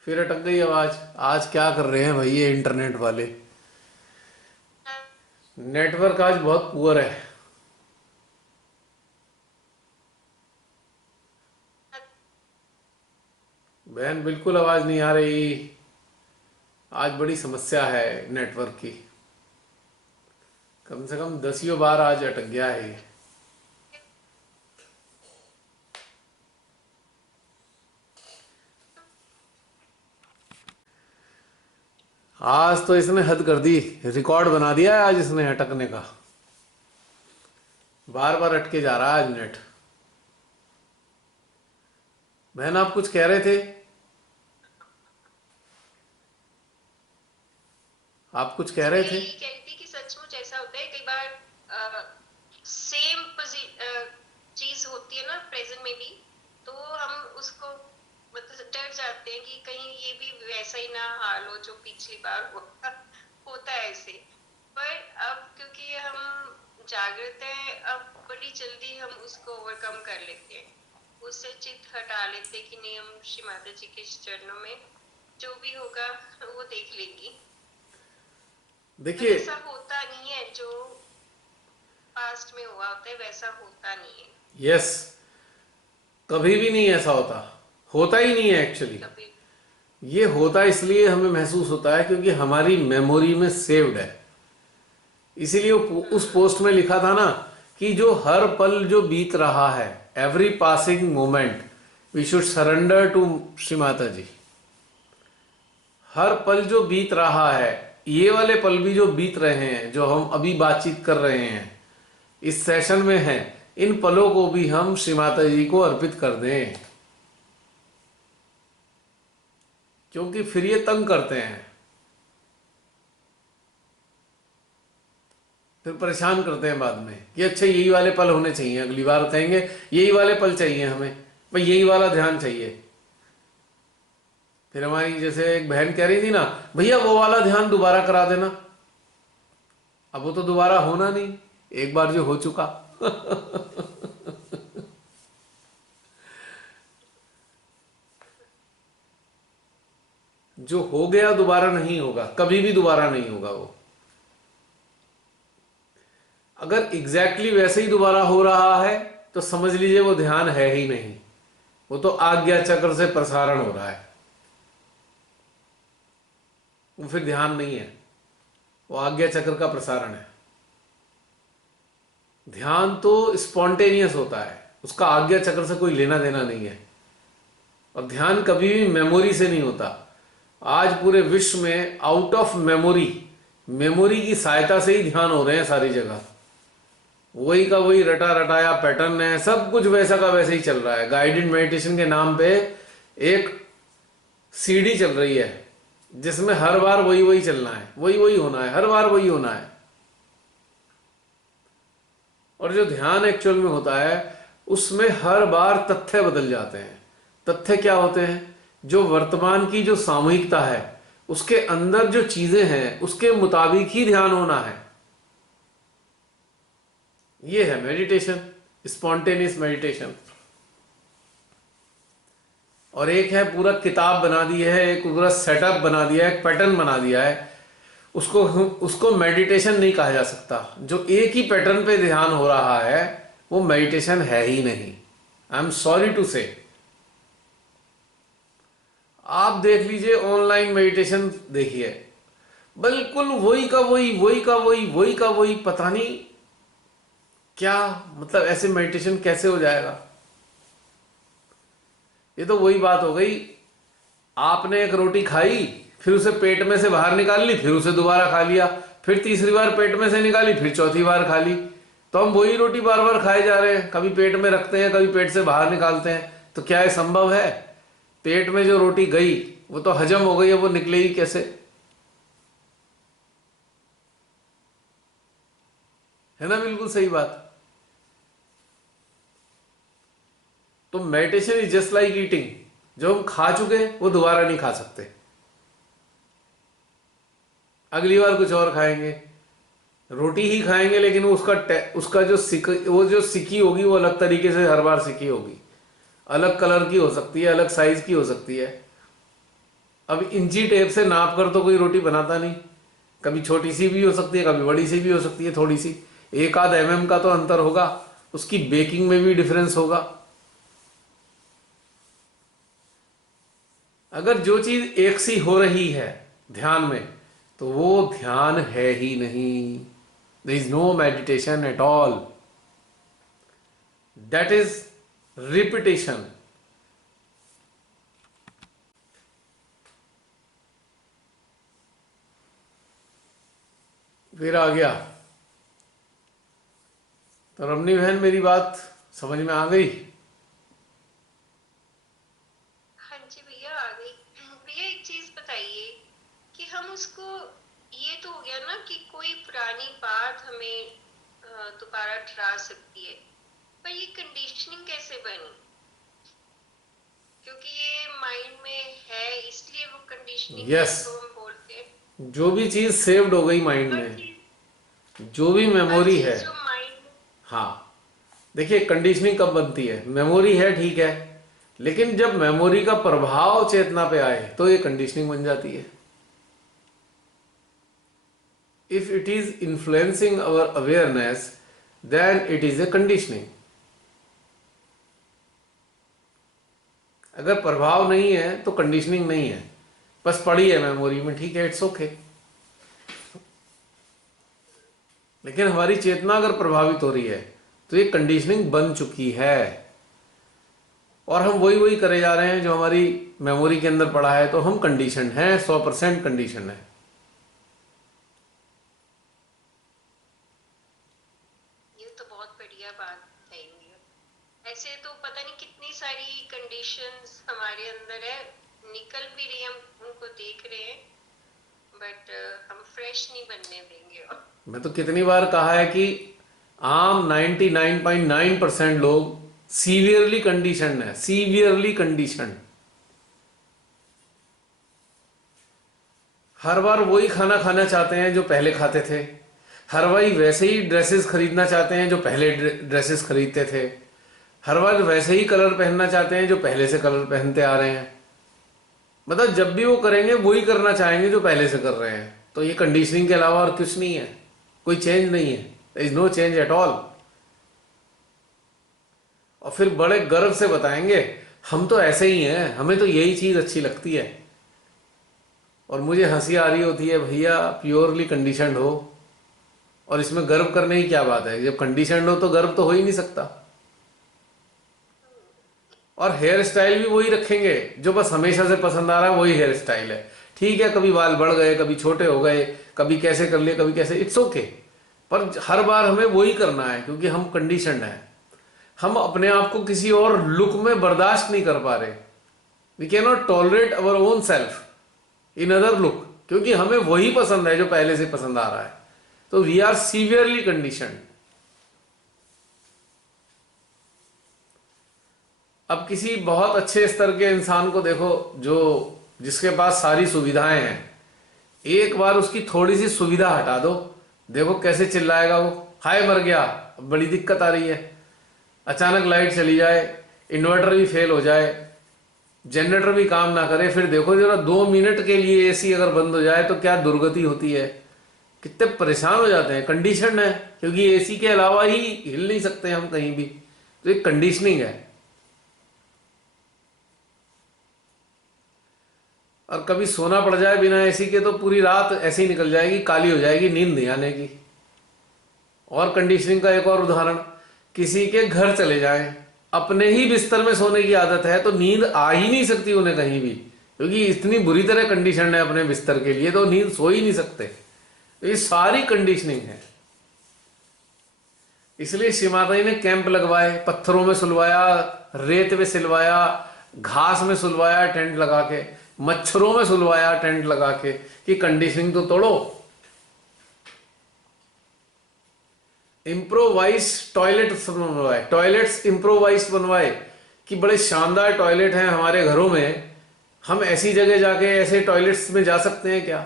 फिर अटक गई आवाज। आज क्या कर रहे हैं भाई ये इंटरनेट वाले, नेटवर्क आज बहुत पुअर है। बहन बिल्कुल आवाज नहीं आ रही, आज बड़ी समस्या है नेटवर्क की, कम से कम 10 बार आज अटक गया है ये। आज तो इसने हद कर दी, रिकॉर्ड बना दिया है आज इसने अटकने का, बार बार अटके जा रहा है आज नेट। बहन आप कुछ कह रहे थे, आप कुछ कह रहे थे? यही कहती कि सचमुच ऐसा होता है कई बार, सेम चीज होती है ना प्रेजेंट में भी, तो हम उसको मतलब डर जाते हैं कि कहीं ये भी वैसा ही ना हाल हो जो पिछली बार होता है ऐसे। पर अब क्योंकि हम जागृत हैं, अब बड़ी जल्दी हम उसको ओवरकम कर लेते हैं, उससे चित हटा लेते हैं कि नहीं, हम श्री माता जी के चरणों में जो भी होगा वो देख लेंगी। देखिए ऐसा होता नहीं है, जो पास्ट में हुआ होता है वैसा होता नहीं है। यस, कभी भी नहीं ऐसा होता, होता ही नहीं है एक्चुअली। कभी ये होता इसलिए हमें महसूस होता है क्योंकि हमारी मेमोरी में सेव्ड है। इसीलिए उस पोस्ट में लिखा था ना कि जो हर पल जो बीत रहा है, every passing moment we should surrender to Shri Mata ji. हर पल जो बीत रहा है, ये वाले पल भी जो बीत रहे हैं, जो हम अभी बातचीत कर रहे हैं, इस सेशन में हैं, इन पलों को भी हम श्री माता जी को अर्पित कर दें, क्योंकि फिर ये तंग करते हैं, फिर परेशान करते हैं बाद में कि अच्छा यही वाले पल होने चाहिए, अगली बार कहेंगे यही वाले पल चाहिए हमें, भाई यही वाला ध्यान चाहिए। फिर हमारी जैसे एक बहन कह रही थी ना, भैया वो वाला ध्यान दोबारा करा देना। अब वो तो दोबारा होना नहीं, एक बार जो हो चुका। जो हो गया दोबारा नहीं होगा, कभी भी दोबारा नहीं होगा वो। अगर एग्जैक्टली वैसे ही दोबारा हो रहा है तो समझ लीजिए वो ध्यान है ही नहीं, वो तो आज्ञा चक्र से प्रसारण हो रहा है, वो फिर ध्यान नहीं है, वो आज्ञा चक्र का प्रसारण है। ध्यान तो स्पॉन्टेनियस होता है, उसका आज्ञा चक्र से कोई लेना देना नहीं है। और ध्यान कभी भी मेमोरी से नहीं होता। आज पूरे विश्व में आउट ऑफ मेमोरी, मेमोरी की सहायता से ही ध्यान हो रहे हैं सारी जगह। वही का वही रटा रटाया पैटर्न है, सब कुछ वैसा का वैसे ही चल रहा है। गाइडेड मेडिटेशन के नाम पे एक सीडी चल रही है जिसमें हर बार वही वही चलना है, वही वही होना है, हर बार वही होना है। और जो ध्यान एक्चुअल में होता है उसमें हर बार तथ्य बदल जाते हैं। तथ्य क्या होते हैं? जो वर्तमान की जो सामूहिकता है उसके अंदर जो चीजें हैं उसके मुताबिक ही ध्यान होना है। ये है मेडिटेशन, स्पॉन्टेनियस मेडिटेशन। और एक है पूरा किताब बना दी है, एक पूरा सेटअप बना दिया है, एक पैटर्न बना दिया है, उसको मेडिटेशन नहीं कहा जा सकता। जो एक ही पैटर्न पे ध्यान हो रहा है वो मेडिटेशन है ही नहीं। आई एम सॉरी टू से। आप देख लीजिए ऑनलाइन मेडिटेशन, देखिए बिल्कुल वही का वही, वही का वही, वही का वही, पता नहीं क्या मतलब ऐसे मेडिटेशन कैसे हो जाएगा। ये तो वही बात हो गई, आपने एक रोटी खाई, फिर उसे पेट में से बाहर निकाल ली, फिर उसे दोबारा खा लिया, फिर तीसरी बार पेट में से निकाली, फिर चौथी बार खा ली। तो हम वही रोटी बार बार खाए जा रहे हैं, कभी पेट में रखते हैं, कभी पेट से बाहर निकालते हैं। तो क्या ये संभव है? पेट में जो रोटी गई वो तो हजम हो गई है, वो निकलेगी कैसे? है ना, बिल्कुल सही बात। तो meditation is just like eating. जो हम खा चुके वो दोबारा नहीं खा सकते, अगली बार कुछ और खाएंगे, रोटी ही खाएंगे, लेकिन उसका जो सिकी होगी वो अलग तरीके से हर बार सिकी होगी, अलग कलर की हो सकती है, अलग साइज की हो सकती है। अब इंची टेप से नाप कर तो कोई रोटी बनाता नहीं, कभी छोटी सी भी हो सकती है, कभी बड़ी सी भी हो सकती है, थोड़ी सी एक आध mm का तो अंतर होगा, उसकी बेकिंग में भी डिफरेंस होगा। अगर जो चीज एक सी हो रही है ध्यान में तो वो ध्यान है ही नहीं। There is no meditation at all, that is repetition. फिर आ गया तो रमनी बहन, मेरी बात समझ में आ गई? हाँ जी भैया, आ गई। भैया एक चीज बताइए कि हम उसको, ये तो हो गया ना कि कोई पुरानी बात हमें दोबारा डरा सकती है, पर ये कंडीशनिंग कैसे बनी? क्योंकि ये माइंड में है इसलिए वो कंडीशनिंग Yes. को हम बोलते हैं। जो भी चीज सेव्ड हो गई माइंड में, जो भी मेमोरी है, जो माइंड, हाँ देखिए कंडीशनिंग कब बनती है? मेमोरी है ठीक है, लेकिन जब मेमोरी का प्रभाव चेतना पे आए तो ये कंडीशनिंग बन जाती है। If it is influencing our awareness then it is a conditioning. अगर प्रभाव नहीं है तो कंडीशनिंग नहीं है, बस पड़ी है मेमोरी में, ठीक है, इट्स ओके। लेकिन हमारी चेतना अगर प्रभावित हो रही है तो ये कंडीशनिंग बन चुकी है। और हम वही वही करे जा रहे हैं जो हमारी मेमोरी के अंदर पड़ा है, तो हम कंडीशन हैं, 100% कंडीशन है। ये तो बहुत बढ़िया बात है ये। ऐसे तो पता नहीं कितनी सारी कंडीशंस हमारे अंदर है, निकल भी रही, हम उनको देख रहे हैं, बट हम फ्रेश नहीं बनने देंगे। और मैं तो कितनी बार कहा है कि आम 99.9% लोग सीवियरली कंडीशनड है, सीवियरली कंडीशनड। हर बार वही खाना खाना चाहते हैं जो पहले खाते थे, हर बार वैसे ही ड्रेसेस खरीदना चाहते हैं जो पहले ड्रेसेस खरीदते थे, हर बार वैसे ही कलर पहनना चाहते हैं जो पहले से कलर पहनते आ रहे हैं। मतलब जब भी वो करेंगे वही करना चाहेंगे जो पहले से कर रहे हैं। तो ये कंडीशनिंग के अलावा और कुछ नहीं है, कोई चेंज नहीं है, there is no change at all. और फिर बड़े गर्व से बताएंगे हम तो ऐसे ही हैं, हमें तो यही चीज अच्छी लगती है। और मुझे हंसी आ रही होती है, भैया प्योरली कंडीशनड हो और इसमें गर्व करने की क्या बात है? जब कंडीशनड हो तो गर्व तो हो ही नहीं सकता। और हेयर स्टाइल भी वही रखेंगे जो बस हमेशा से पसंद आ रहा है, वही हेयर स्टाइल है। ठीक है, कभी बाल बढ़ गए, कभी छोटे हो गए, कभी कैसे कर लिए, कभी कैसे, इट्स ओके, पर हर बार हमें वही करना है क्योंकि हम कंडीशनड हैं। हम अपने आप को किसी और लुक में बर्दाश्त नहीं कर पा रहे। We can not tolerate our own self in other look, क्योंकि हमें वही पसंद है जो पहले से पसंद आ रहा है। तो वी आर सीवियरली कंडीशनड। अब किसी बहुत अच्छे स्तर के इंसान को देखो जो जिसके पास सारी सुविधाएं हैं, एक बार उसकी थोड़ी सी सुविधा हटा दो, देखो कैसे चिल्लाएगा वो, हाय मर गया, अब बड़ी दिक्कत आ रही है। अचानक लाइट चली जाए, इन्वर्टर भी फेल हो जाए, जनरेटर भी काम ना करे, फिर देखो जरा 2 मिनट के लिए एसी अगर बंद हो जाए तो क्या दुर्गति होती है, कितने परेशान हो जाते हैं। कंडीशन है क्योंकि एसी के अलावा ही हिल नहीं सकते हम कहीं भी, तो एक कंडीशनिंग है। और कभी सोना पड़ जाए बिना एसी के तो पूरी रात ऐसे ही निकल जाएगी, काली हो जाएगी, नींद नहीं आने की। और कंडीशनिंग का एक और उदाहरण, किसी के घर चले जाएं, अपने ही बिस्तर में सोने की आदत है तो नींद आ ही नहीं सकती उन्हें कहीं भी, क्योंकि इतनी बुरी तरह कंडीशन है अपने बिस्तर के लिए, तो नींद सो ही नहीं सकते। तो ये सारी कंडीशनिंग है। इसलिए श्री माता जी ने कैंप लगवाए, पत्थरों में सुलवाया, रेत में सिलवाया, घास में सुलवाया टेंट लगा के, मच्छरों में सुलवाया टेंट लगा के, कि कंडीशनिंग तो तोड़ो। इम्प्रोवाइज टॉयलेट्स बनवाए, टॉयलेट्स इम्प्रोवाइज बनवाए, कि बड़े शानदार टॉयलेट हैं हमारे घरों में, हम ऐसी जगह जाके ऐसे टॉयलेट्स में जा सकते हैं क्या?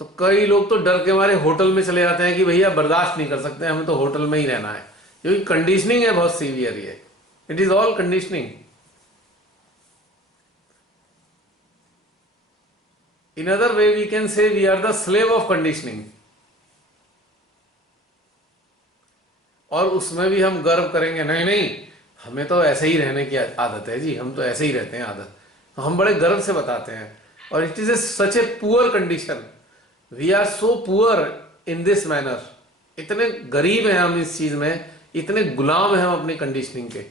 तो कई लोग तो डर के मारे होटल में चले जाते हैं कि भैया बर्दाश्त नहीं कर सकते, हमें तो होटल में ही रहना है, क्योंकि कंडीशनिंग है बहुत सीवियर। ये it is all conditioning. In other way we can say we are the slave of conditioning. और उसमें भी हम गर्व करेंगे, नहीं नहीं हमें तो ऐसे ही रहने की आदत है जी, हम तो ऐसे ही रहते हैं आदत, तो हम बड़े गर्व से बताते हैं। और it is a such a poor condition, we are so poor in this manner. इतने गरीब हैं हम इस चीज में, इतने गुलाम हैं हम अपनी कंडीशनिंग के।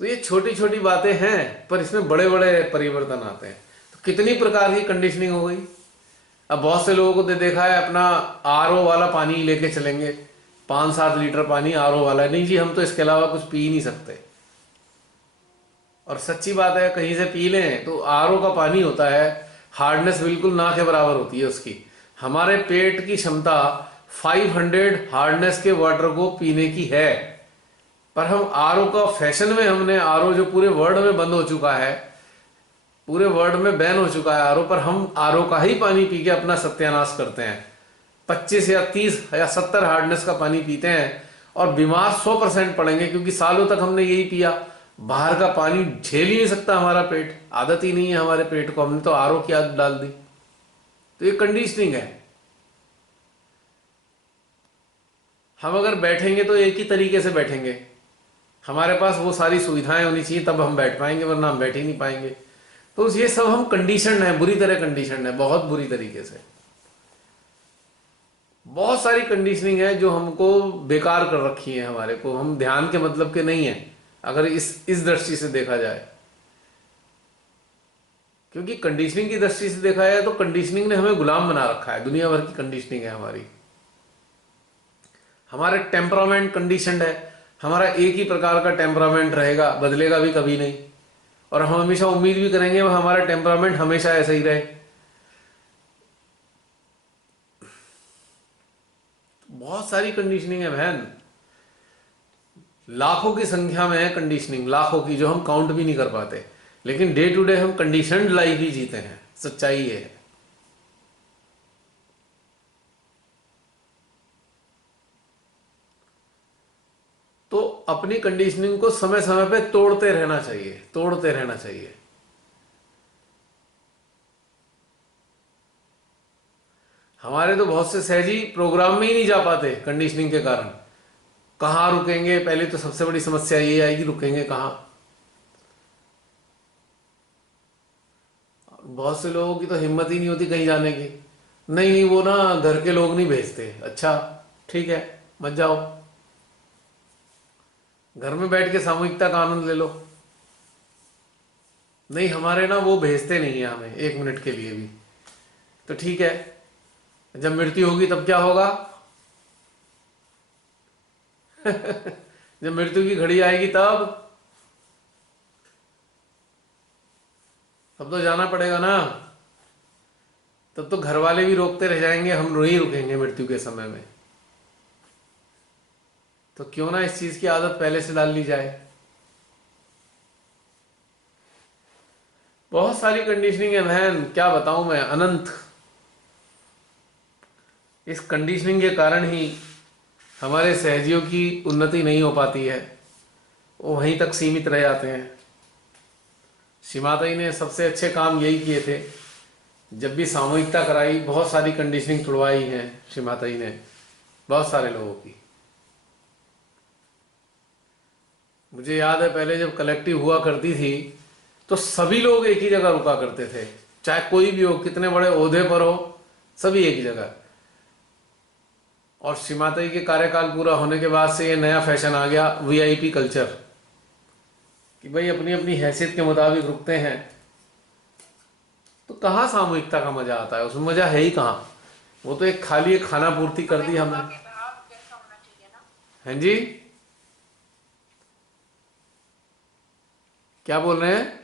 तो ये छोटी छोटी बातें हैं, पर इसमें बड़े बड़े परिवर्तन आते हैं। तो कितनी प्रकार की कंडीशनिंग हो गई। अब बहुत से लोगों को देखा है अपना आरओ वाला पानी लेके चलेंगे, 5-7 लीटर पानी आरओ वाला, नहीं जी हम तो इसके अलावा कुछ पी नहीं सकते। और सच्ची बात है, कहीं से पी लें तो आरओ का पानी होता है, हार्डनेस बिल्कुल ना के बराबर होती है उसकी। हमारे पेट की क्षमता 500 हार्डनेस के वाटर को पीने की है, पर हम आरओ का फैशन में, हमने आरओ जो पूरे वर्ल्ड में बंद हो चुका है, पूरे वर्ल्ड में बैन हो चुका है आरओ, पर हम आरओ का ही पानी पी के अपना सत्यानाश करते हैं। 25 या 30 या 70 हार्डनेस का पानी पीते हैं और बीमार 100% पड़ेंगे, क्योंकि सालों तक हमने यही पिया। बाहर का पानी झेल ही नहीं सकता हमारा पेट, आदत ही नहीं है हमारे पेट को, हमने तो आरओ की आदत डाल दी। तो ये कंडीशनिंग है। हम अगर बैठेंगे तो एक ही तरीके से बैठेंगे, हमारे पास वो सारी सुविधाएं होनी चाहिए तब हम बैठ पाएंगे, वरना हम बैठ ही नहीं पाएंगे। तो ये सब हम कंडीशन है, बुरी तरह कंडीशन है, बहुत बुरी तरीके से। बहुत सारी कंडीशनिंग है जो हमको बेकार कर रखी है, हमारे को हम ध्यान के मतलब के नहीं है, अगर इस दृष्टि से देखा जाए। क्योंकि कंडीशनिंग की दृष्टि से देखा जाए तो कंडीशनिंग ने हमें गुलाम बना रखा है, दुनिया भर की कंडीशनिंग है हमारी। हमारे टेम्परामेंट कंडीशनड है, हमारा एक ही प्रकार का टेम्परामेंट रहेगा, बदलेगा भी कभी नहीं, और हम हमेशा उम्मीद भी करेंगे वह हमारा टेम्परामेंट हमेशा ऐसा ही रहे। बहुत सारी कंडीशनिंग है बहन, लाखों की संख्या में है कंडीशनिंग, लाखों की, जो हम काउंट भी नहीं कर पाते। लेकिन डे टू डे हम कंडीशनड लाइफ ही जीते हैं, सच्चाई ये है। तो अपनी कंडीशनिंग को समय समय पे तोड़ते रहना चाहिए, तोड़ते रहना चाहिए। हमारे तो बहुत से सहजी प्रोग्राम में ही नहीं जा पाते कंडीशनिंग के कारण। कहाँ रुकेंगे, पहले तो सबसे बड़ी समस्या ये आएगी, रुकेंगे कहाँ। बहुत से लोगों की तो हिम्मत ही नहीं होती कहीं जाने की। नहीं नहीं, वो ना घर के लोग नहीं भेजते। अच्छा ठीक है, मत जाओ, घर में बैठ के सामूहिकता का आनंद ले लो। नहीं, हमारे ना वो भेजते नहीं है हमें एक मिनट के लिए भी। तो ठीक है, जब मृत्यु होगी तब क्या होगा? जब मृत्यु की घड़ी आएगी तब तो जाना पड़ेगा ना। तब तो घर वाले भी रोकते रह जाएंगे, हम नहीं रुकेंगे मृत्यु के समय में। तो क्यों ना इस चीज की आदत पहले से डाल ली जाए। बहुत सारी कंडीशनिंग है बहन, क्या बताऊं मैं, अनंत। इस कंडीशनिंग के कारण ही हमारे सहजियों की उन्नति नहीं हो पाती है, वो वहीं तक सीमित रह जाते हैं। श्रीमाताजी ने सबसे अच्छे काम यही किए थे, जब भी सामूहिकता कराई बहुत सारी कंडीशनिंग तुड़वाई है श्रीमाताजी ने बहुत सारे लोगों की। मुझे याद है पहले जब कलेक्टिव हुआ करती थी तो सभी लोग एक ही जगह रुका करते थे, चाहे कोई भी हो, कितने बड़े ओहदे पर हो, सभी एक ही जगह। और श्रीमाताजी के कार्यकाल पूरा होने के बाद से ये नया फैशन आ गया, वीआईपी कल्चर, कि भाई अपनी अपनी हैसियत के मुताबिक रुकते हैं। तो कहाँ सामूहिकता का मजा आता है, उसमें मजा है ही कहाँ। वो तो एक खाली एक खाना पूर्ति कर दी हमने। हैं जी, क्या बोल रहे हैं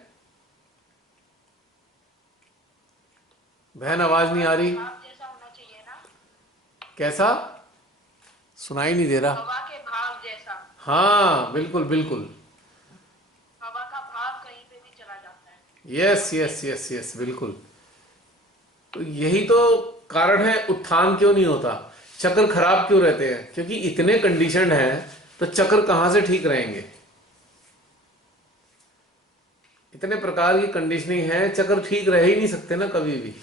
बहन? आवाज नहीं आ रही। जैसा होना चाहिए ना, कैसा? सुनाई नहीं दे रहा। हवा के भाव जैसा। हाँ बिल्कुल बिल्कुल, हवा का भाव कहीं पे भी चला जाता है। यस यस यस यस, बिल्कुल। तो यही तो कारण है उत्थान क्यों नहीं होता, चक्र खराब क्यों रहते हैं, क्योंकि इतने कंडीशन हैं, तो चक्र कहां से ठीक रहेंगे। इतने प्रकार की कंडीशनिंग है, चक्र ठीक रह ही नहीं सकते ना कभी भी।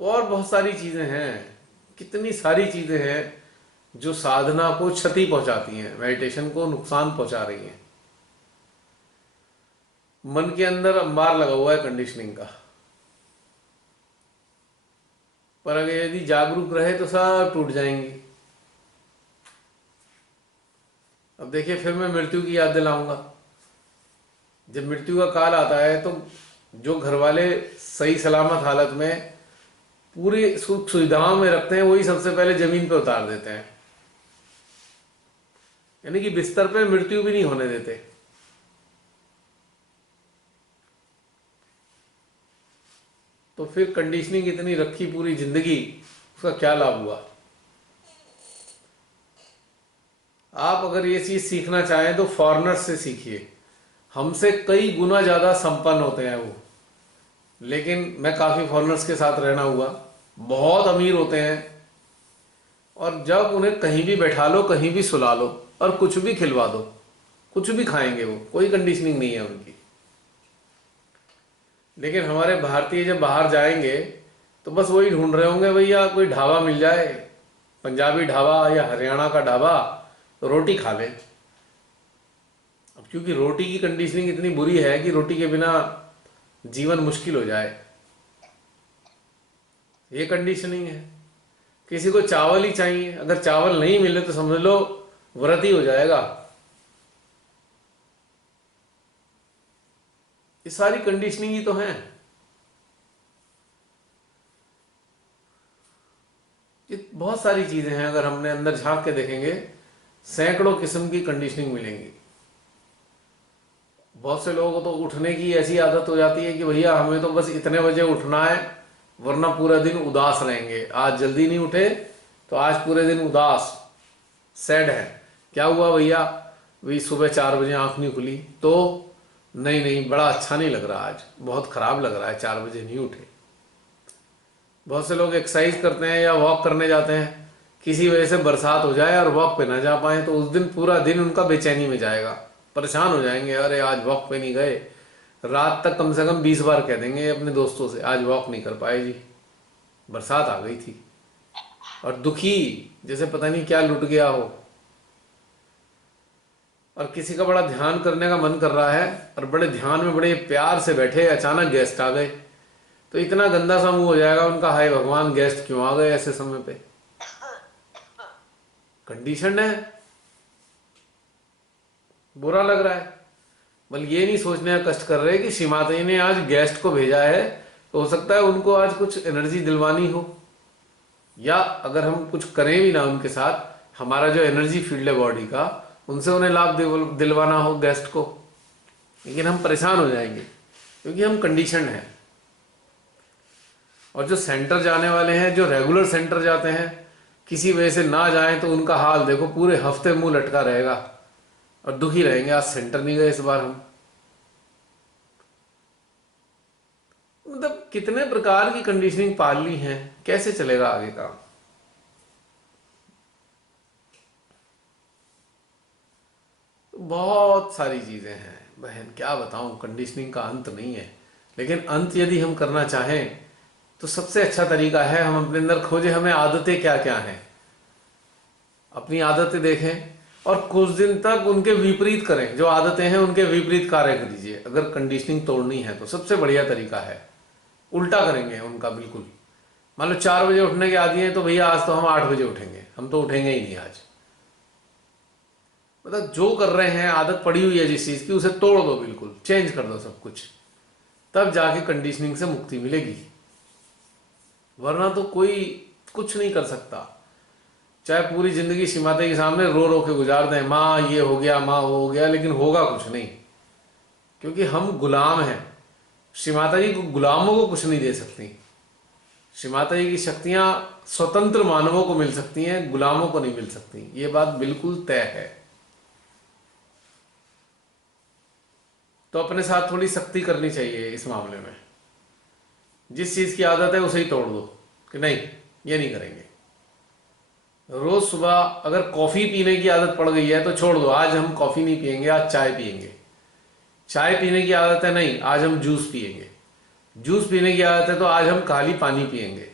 और बहुत सारी चीजें हैं, कितनी सारी चीजें हैं जो साधना को क्षति पहुंचाती हैं, मेडिटेशन को नुकसान पहुंचा रही हैं। मन के अंदर अंबार लगा हुआ है कंडीशनिंग का, पर अगर यदि जागरूक रहे तो सब टूट जाएंगी। अब देखिए, फिर मैं मृत्यु की याद दिलाऊंगा। जब मृत्यु का काल आता है तो जो घर वाले सही सलामत हालत में पूरी सुख सुविधाओं में रखते हैं, वही सबसे पहले जमीन पे उतार देते हैं, यानी कि बिस्तर पे मृत्यु भी नहीं होने देते। तो फिर कंडीशनिंग इतनी रखी पूरी जिंदगी, उसका क्या लाभ हुआ। आप अगर ये चीज सीखना चाहें तो फॉरेनर्स से सीखिए, हमसे कई गुना ज्यादा संपन्न होते हैं वो। लेकिन मैं काफी फॉरेनर्स के साथ रहना हुआ, बहुत अमीर होते हैं, और जब उन्हें कहीं भी बैठा लो, कहीं भी सुला लो और कुछ भी खिलवा दो, कुछ भी खाएंगे वो, कोई कंडीशनिंग नहीं है उनकी। लेकिन हमारे भारतीय जब बाहर जाएंगे तो बस वही ढूंढ रहे होंगे, भैया कोई ढाबा मिल जाए, पंजाबी ढाबा या हरियाणा का ढाबा, तो रोटी खा लें। अब क्योंकि रोटी की कंडीशनिंग इतनी बुरी है कि रोटी के बिना जीवन मुश्किल हो जाए, ये कंडीशनिंग है। किसी को चावल ही चाहिए, अगर चावल नहीं मिले तो समझ लो व्रत ही हो जाएगा। ये सारी कंडीशनिंग ही तो है। ये बहुत सारी चीजें हैं, अगर हमने अंदर झांक के देखेंगे सैकड़ों किस्म की कंडीशनिंग मिलेंगी। बहुत से लोगों को तो उठने की ऐसी आदत हो जाती है कि भैया हमें तो बस इतने बजे उठना है, वरना पूरा दिन उदास रहेंगे। आज जल्दी नहीं उठे तो आज पूरे दिन उदास, सैड है। क्या हुआ भैया, वही सुबह 4 बजे आंख नहीं खुली तो नहीं नहीं बड़ा अच्छा नहीं लग रहा, आज बहुत खराब लग रहा है, 4 बजे नहीं उठे। बहुत से लोग एक्सरसाइज करते हैं या वॉक करने जाते हैं, किसी वजह से बरसात हो जाए और वॉक पे ना जा पाए तो उस दिन पूरा दिन उनका बेचैनी में जाएगा, परेशान हो जाएंगे, अरे आज वॉक पे नहीं गए। रात तक कम से कम 20 बार कह देंगे अपने दोस्तों से आज वॉक नहीं कर पाए जी, बरसात आ गई थी। और दुखी जैसे पता नहीं क्या लुट गया हो। और किसी का बड़ा ध्यान करने का मन कर रहा है और बड़े ध्यान में बड़े प्यार से बैठे, अचानक गेस्ट आ गए तो इतना गंदा सा मुंह हो जाएगा उनका, हाय भगवान गेस्ट क्यों आ गए ऐसे समय पे। कंडीशन है, बुरा लग रहा है। बल ये नहीं सोचने का कष्ट कर रहे कि श्री माता जी ने आज गेस्ट को भेजा है तो हो सकता है उनको आज कुछ एनर्जी दिलवानी हो, या अगर हम कुछ करें भी ना उनके साथ, हमारा जो एनर्जी फील्ड है बॉडी का, उनसे उन्हें लाभ दिलवाना हो गेस्ट को, लेकिन हम परेशान हो जाएंगे क्योंकि हम कंडीशन हैं। और जो सेंटर जाने वाले हैं, जो रेगुलर सेंटर जाते हैं, किसी वजह से ना जाएं तो उनका हाल देखो, पूरे हफ्ते मुंह लटका रहेगा और दुखी रहेंगे, आज सेंटर नहीं गए इस बार हम। मतलब कितने प्रकार की कंडीशनिंग पाल ली है, कैसे चलेगा आगे काम। बहुत सारी चीजें हैं बहन, क्या बताऊं, कंडीशनिंग का अंत नहीं है। लेकिन अंत यदि हम करना चाहें तो सबसे अच्छा तरीका है हम अपने अंदर खोजें हमें आदतें क्या क्या हैं, अपनी आदतें देखें और कुछ दिन तक उनके विपरीत करें। जो आदतें हैं उनके विपरीत कार्य कीजिए। अगर कंडीशनिंग तोड़नी है तो सबसे बढ़िया तरीका है उल्टा करेंगे उनका बिल्कुल। मान लो 4 बजे उठने के आदी हैं तो भैया आज तो हम 8 बजे उठेंगे, हम तो उठेंगे ही नहीं आज। मतलब जो कर रहे हैं, आदत पड़ी हुई है जिस चीज की, उसे तोड़ दो, बिल्कुल चेंज कर दो सब कुछ, तब जाके कंडीशनिंग से मुक्ति मिलेगी। वरना तो कोई कुछ नहीं कर सकता, चाहे पूरी जिंदगी श्री माता के सामने रो रो के गुजार दें, माँ ये हो गया, माँ वो हो गया, लेकिन होगा कुछ नहीं, क्योंकि हम गुलाम हैं। श्री माता जी को गुलामों को कुछ नहीं दे सकती। श्री माता जी की शक्तियां स्वतंत्र मानवों को मिल सकती हैं, गुलामों को नहीं मिल सकती, ये बात बिल्कुल तय है। तो अपने साथ थोड़ी सख्ती करनी चाहिए इस मामले में। जिस चीज की आदत है उसे ही तोड़ दो कि नहीं ये नहीं करेंगे। रोज सुबह अगर कॉफी पीने की आदत पड़ गई है तो छोड़ दो, आज हम कॉफी नहीं पिएंगे, आज चाय पिएंगे। चाय पीने की आदत है, नहीं आज हम जूस पिएंगे। जूस पीने की आदत है तो आज हम खाली पानी पिएंगे।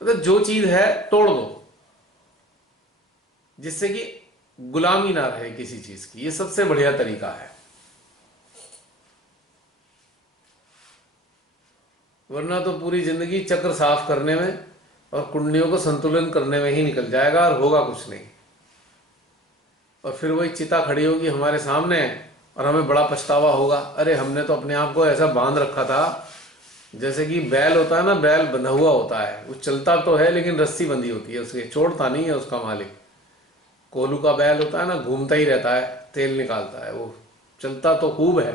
मतलब जो चीज है तोड़ दो, जिससे कि गुलामी ना रहे किसी चीज की। ये सबसे बढ़िया तरीका है, वरना तो पूरी जिंदगी चक्र साफ करने में और कुंडलियों को संतुलन करने में ही निकल जाएगा और होगा कुछ नहीं। और फिर वही चिता खड़ी होगी हमारे सामने और हमें बड़ा पछतावा होगा, अरे हमने तो अपने आप को ऐसा बांध रखा था जैसे कि बैल होता है ना, बैल बंधा हुआ होता है, वो चलता तो है लेकिन रस्सी बंधी होती है उसके, छोड़ता नहीं है उसका मालिक। कोलू का बैल होता है ना, घूमता ही रहता है, तेल निकालता है, वो चलता तो खूब है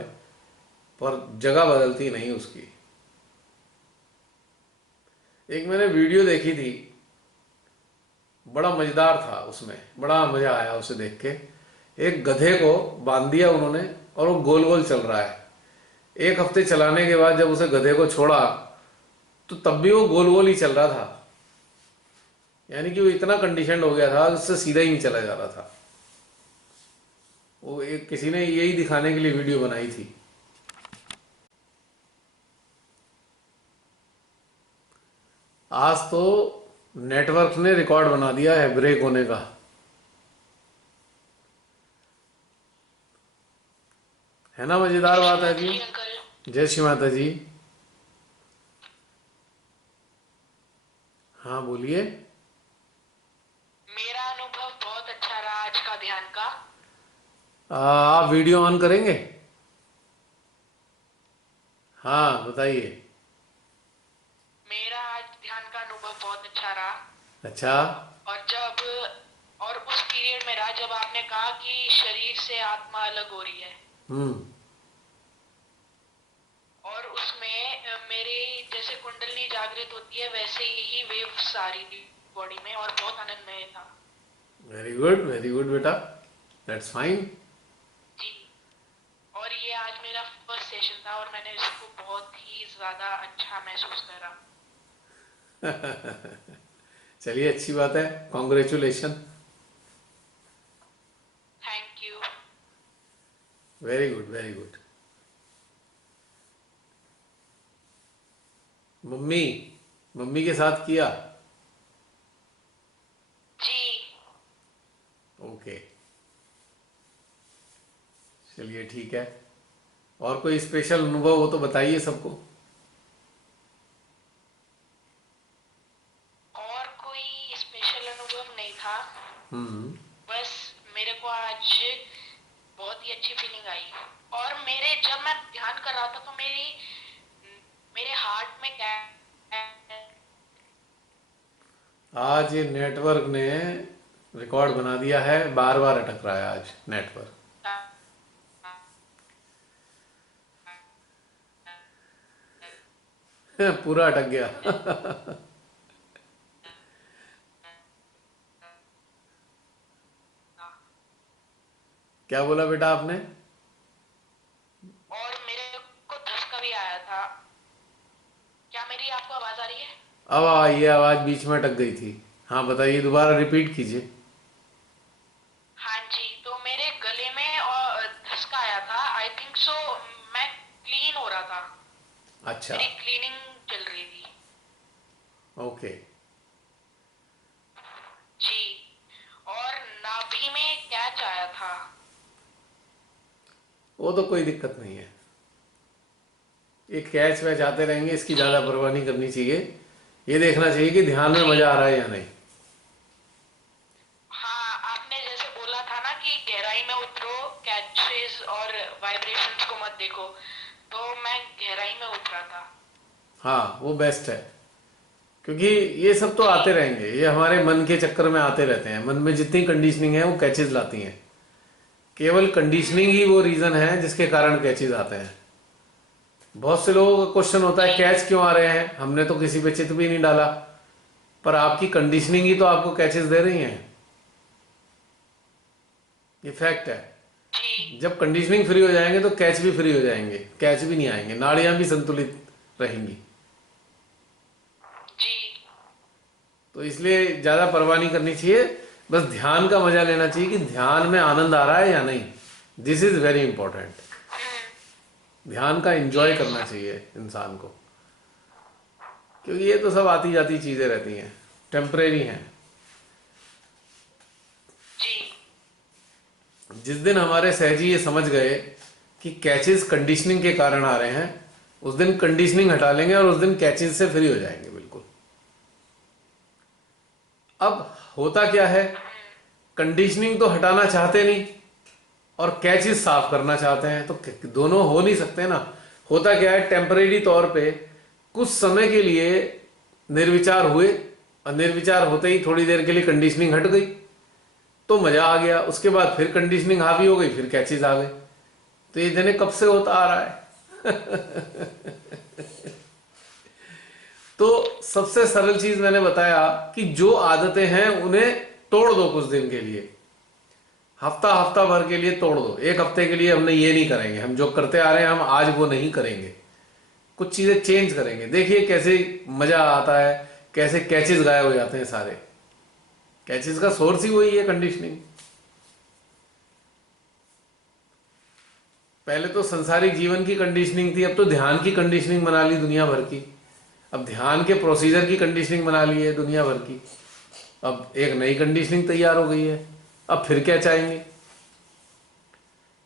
पर जगह बदलती नहीं उसकी। एक मैंने वीडियो देखी थी, बड़ा मजेदार था, उसमें बड़ा मजा आया उसे देख के। एक गधे को बांध दिया उन्होंने और वो गोल गोल चल रहा है। 1 हफ्ते चलाने के बाद जब उसे गधे को छोड़ा तो तब भी वो गोल गोल ही चल रहा था, यानी कि वो इतना कंडीशन हो गया था उससे सीधा ही नहीं चला जा रहा था। वो एक किसी ने यही दिखाने के लिए वीडियो बनाई थी। आज तो नेटवर्क ने रिकॉर्ड बना दिया है ब्रेक होने का। है ना, मजेदार बात है जी। अंकल जय श्री माता जी। हाँ बोलिए। मेरा अनुभव बहुत अच्छा रहा आज का ध्यान का। आप वीडियो ऑन करेंगे? हाँ बताइए। मेरा आज ध्यान का अनुभव बहुत अच्छा रहा। अच्छा। और उस पीरियड में रहा जब आपने कहा कि शरीर से आत्मा अलग हो रही है, हम्म। और उसमें मेरी जैसे कुंडलनी जागृत होती है वैसे ही वेव्स आ रही थी बॉडी में, और बहुत आनंदमय था। वेरी गुड बेटा, दैट्स फाइन। जी। और ये आज मेरा फर्स्ट सेशन था और मैंने इसको बहुत ही ज्यादा अच्छा महसूस करा। चलिए अच्छी बात है, congratulation. Thank you. Very good very good. Mummy mummy के साथ किया? जी। ओके, चलिए ठीक है। और कोई स्पेशल अनुभव हो तो बताइए सबको। और कोई स्पेशल अनुभव नहीं था, हम्म। बस मेरे को आज बहुत ही अच्छी फीलिंग आई। और मेरे जब मैं ध्यान कर रहा था तो मेरे हार्ट में क्या आज ये नेटवर्क ने रिकॉर्ड बना दिया है, बार बार अटक रहा है आज नेटवर्क। पूरा अटक गया। क्या बोला बेटा आपने? और मेरे को धक्का भी आया था। क्या मेरी आपको आवाज आ रही है? अब ये आवाज बीच में अटक गई थी। हाँ बताइए, दोबारा रिपीट कीजिए। हाँ जी, तो मेरे गले में और धक्का आया था, आई थिंक सो। मैं क्लीन हो रहा था, अच्छा। मेरी क्लीनिंग चल रही थी। ओके। जी। और नाभि में कैच आया था। वो तो कोई दिक्कत नहीं है, ये कैच वैच आते रहेंगे, इसकी ज़्यादा परवाह नहीं करनी चाहिए। ये देखना चाहिए कि ध्यान में मज़ा आ रहा है या नहीं। हाँ, आपने जैसे बोला था ना कि गहराई में उतरो, कैचेस और वाइब्रेशंस को मत देखो, तो मैं गहराई में उतरा था। हाँ वो बेस्ट है, क्योंकि ये सब तो आते रहेंगे, ये हमारे मन के चक्कर में आते रहते हैं। मन में जितनी कंडीशनिंग है वो कैचेस लाती हैं। केवल कंडीशनिंग ही वो रीज़न है जिसके कारण कैचेस आते हैं। बहुत से लोगों का क्वेश्चन होता है कैच क्यों आ रहे हैं, हमने तो किसी पे चित भी नहीं डाला, पर आपकी कंडीशनिंग ही तो आपको कैचेस दे रही हैं। ये फैक्ट है। जी। जब कंडीशनिंग फ्री हो जाएंगे तो कैच भी फ्री हो जाएंगे, कैच भी नहीं आएंगे, नाड़ियां भी संतुलित रहेंगी। जी। तो इसलिए ज़्यादा परवाह नहीं करनी चाहिए, बस ध्यान का मजा लेना चाहिए कि ध्यान में आनंद आ रहा है या नहीं। This is very important. ध्यान का एंजॉय करना चाहिए इंसान को, क्योंकि ये तो सब आती जाती चीज़ें रहती हैं, टेम्परेरी हैं। जी। जिस दिन हमारे सहजी ये समझ गए कि कैचेस कंडीशनिंग के कारण आ रहे हैं, उस दिन कंडीशनिंग हटा लेंगे और उस दिन कैचेस से फ्री हो जाएंगे बिल्कुल। अब होता क्या है, कंडीशनिंग तो हटाना चाहते नहीं और कैचेस साफ करना चाहते हैं, तो दोनों हो नहीं सकते ना। होता क्या है, टेम्परेरी तौर पे कुछ समय के लिए निर्विचार हुए, और निर्विचार होते ही थोड़ी देर के लिए कंडीशनिंग हट गई तो मजा आ गया, उसके बाद फिर कंडीशनिंग हावी हो गई, फिर कैचेस आ गए। तो ये जने कब से होता आ रहा है। तो सबसे सरल चीज मैंने बताया कि जो आदतें हैं उन्हें तोड़ दो कुछ दिन के लिए, हफ्ता भर के लिए तोड़ दो। एक हफ्ते के लिए हमने ये नहीं करेंगे, हम जो करते आ रहे हैं हम आज वो नहीं करेंगे, कुछ चीजें चेंज करेंगे। देखिए कैसे मजा आता है, कैसे कैचेस गायब हो जाते हैं सारे। कैचेस का सोर्स ही वही है, कंडीशनिंग। पहले तो संसारिक जीवन की कंडीशनिंग थी, अब तो ध्यान की कंडीशनिंग बना ली दुनिया भर की। अब ध्यान के प्रोसीजर की कंडीशनिंग बना ली है दुनिया भर की। अब एक नई कंडीशनिंग तैयार हो गई है, अब फिर क्या चाहेंगे।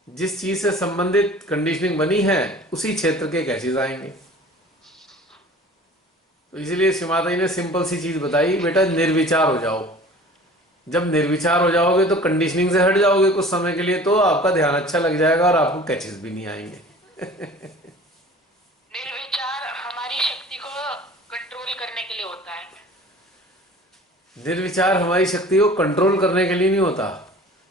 जिस चीज से संबंधित कंडीशनिंग बनी है उसी क्षेत्र के कैचेज आएंगे। तो इसलिए श्रीमाता जी ने सिंपल सी चीज बताई, बेटा निर्विचार हो जाओ। जब निर्विचार हो जाओगे तो कंडीशनिंग से हट जाओगे कुछ समय के लिए, तो आपका ध्यान अच्छा लग जाएगा और आपको कैचेस भी नहीं आएंगे। निर्विचार हमारी शक्ति को कंट्रोल करने के लिए होता है। निर्विचार हमारी शक्ति को कंट्रोल करने के लिए नहीं होता,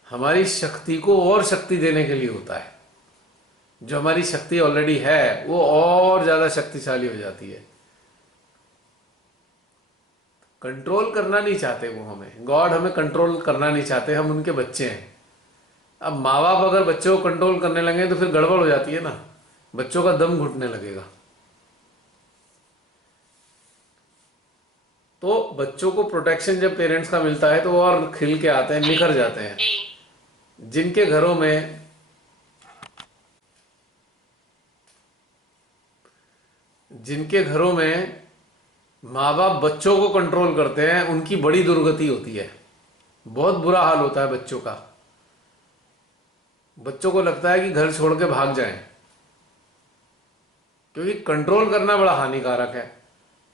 हमारी शक्ति को और शक्ति देने के लिए होता है। जो हमारी शक्ति ऑलरेडी है वो और ज्यादा शक्तिशाली हो जाती है। कंट्रोल करना नहीं चाहते वो हमें, गॉड हमें कंट्रोल करना नहीं चाहते, हम उनके बच्चे हैं। अब माँ बाप अगर बच्चों को कंट्रोल करने लगे तो फिर गड़बड़ हो जाती है ना, बच्चों का दम घुटने लगेगा। तो बच्चों को प्रोटेक्शन जब पेरेंट्स का मिलता है तो वो और खिल के आते हैं, निखर जाते हैं। जिनके घरों में माँ बाप बच्चों को कंट्रोल करते हैं उनकी बड़ी दुर्गति होती है, बहुत बुरा हाल होता है बच्चों का। बच्चों को लगता है कि घर छोड़ के भाग जाएं, क्योंकि कंट्रोल करना बड़ा हानिकारक है।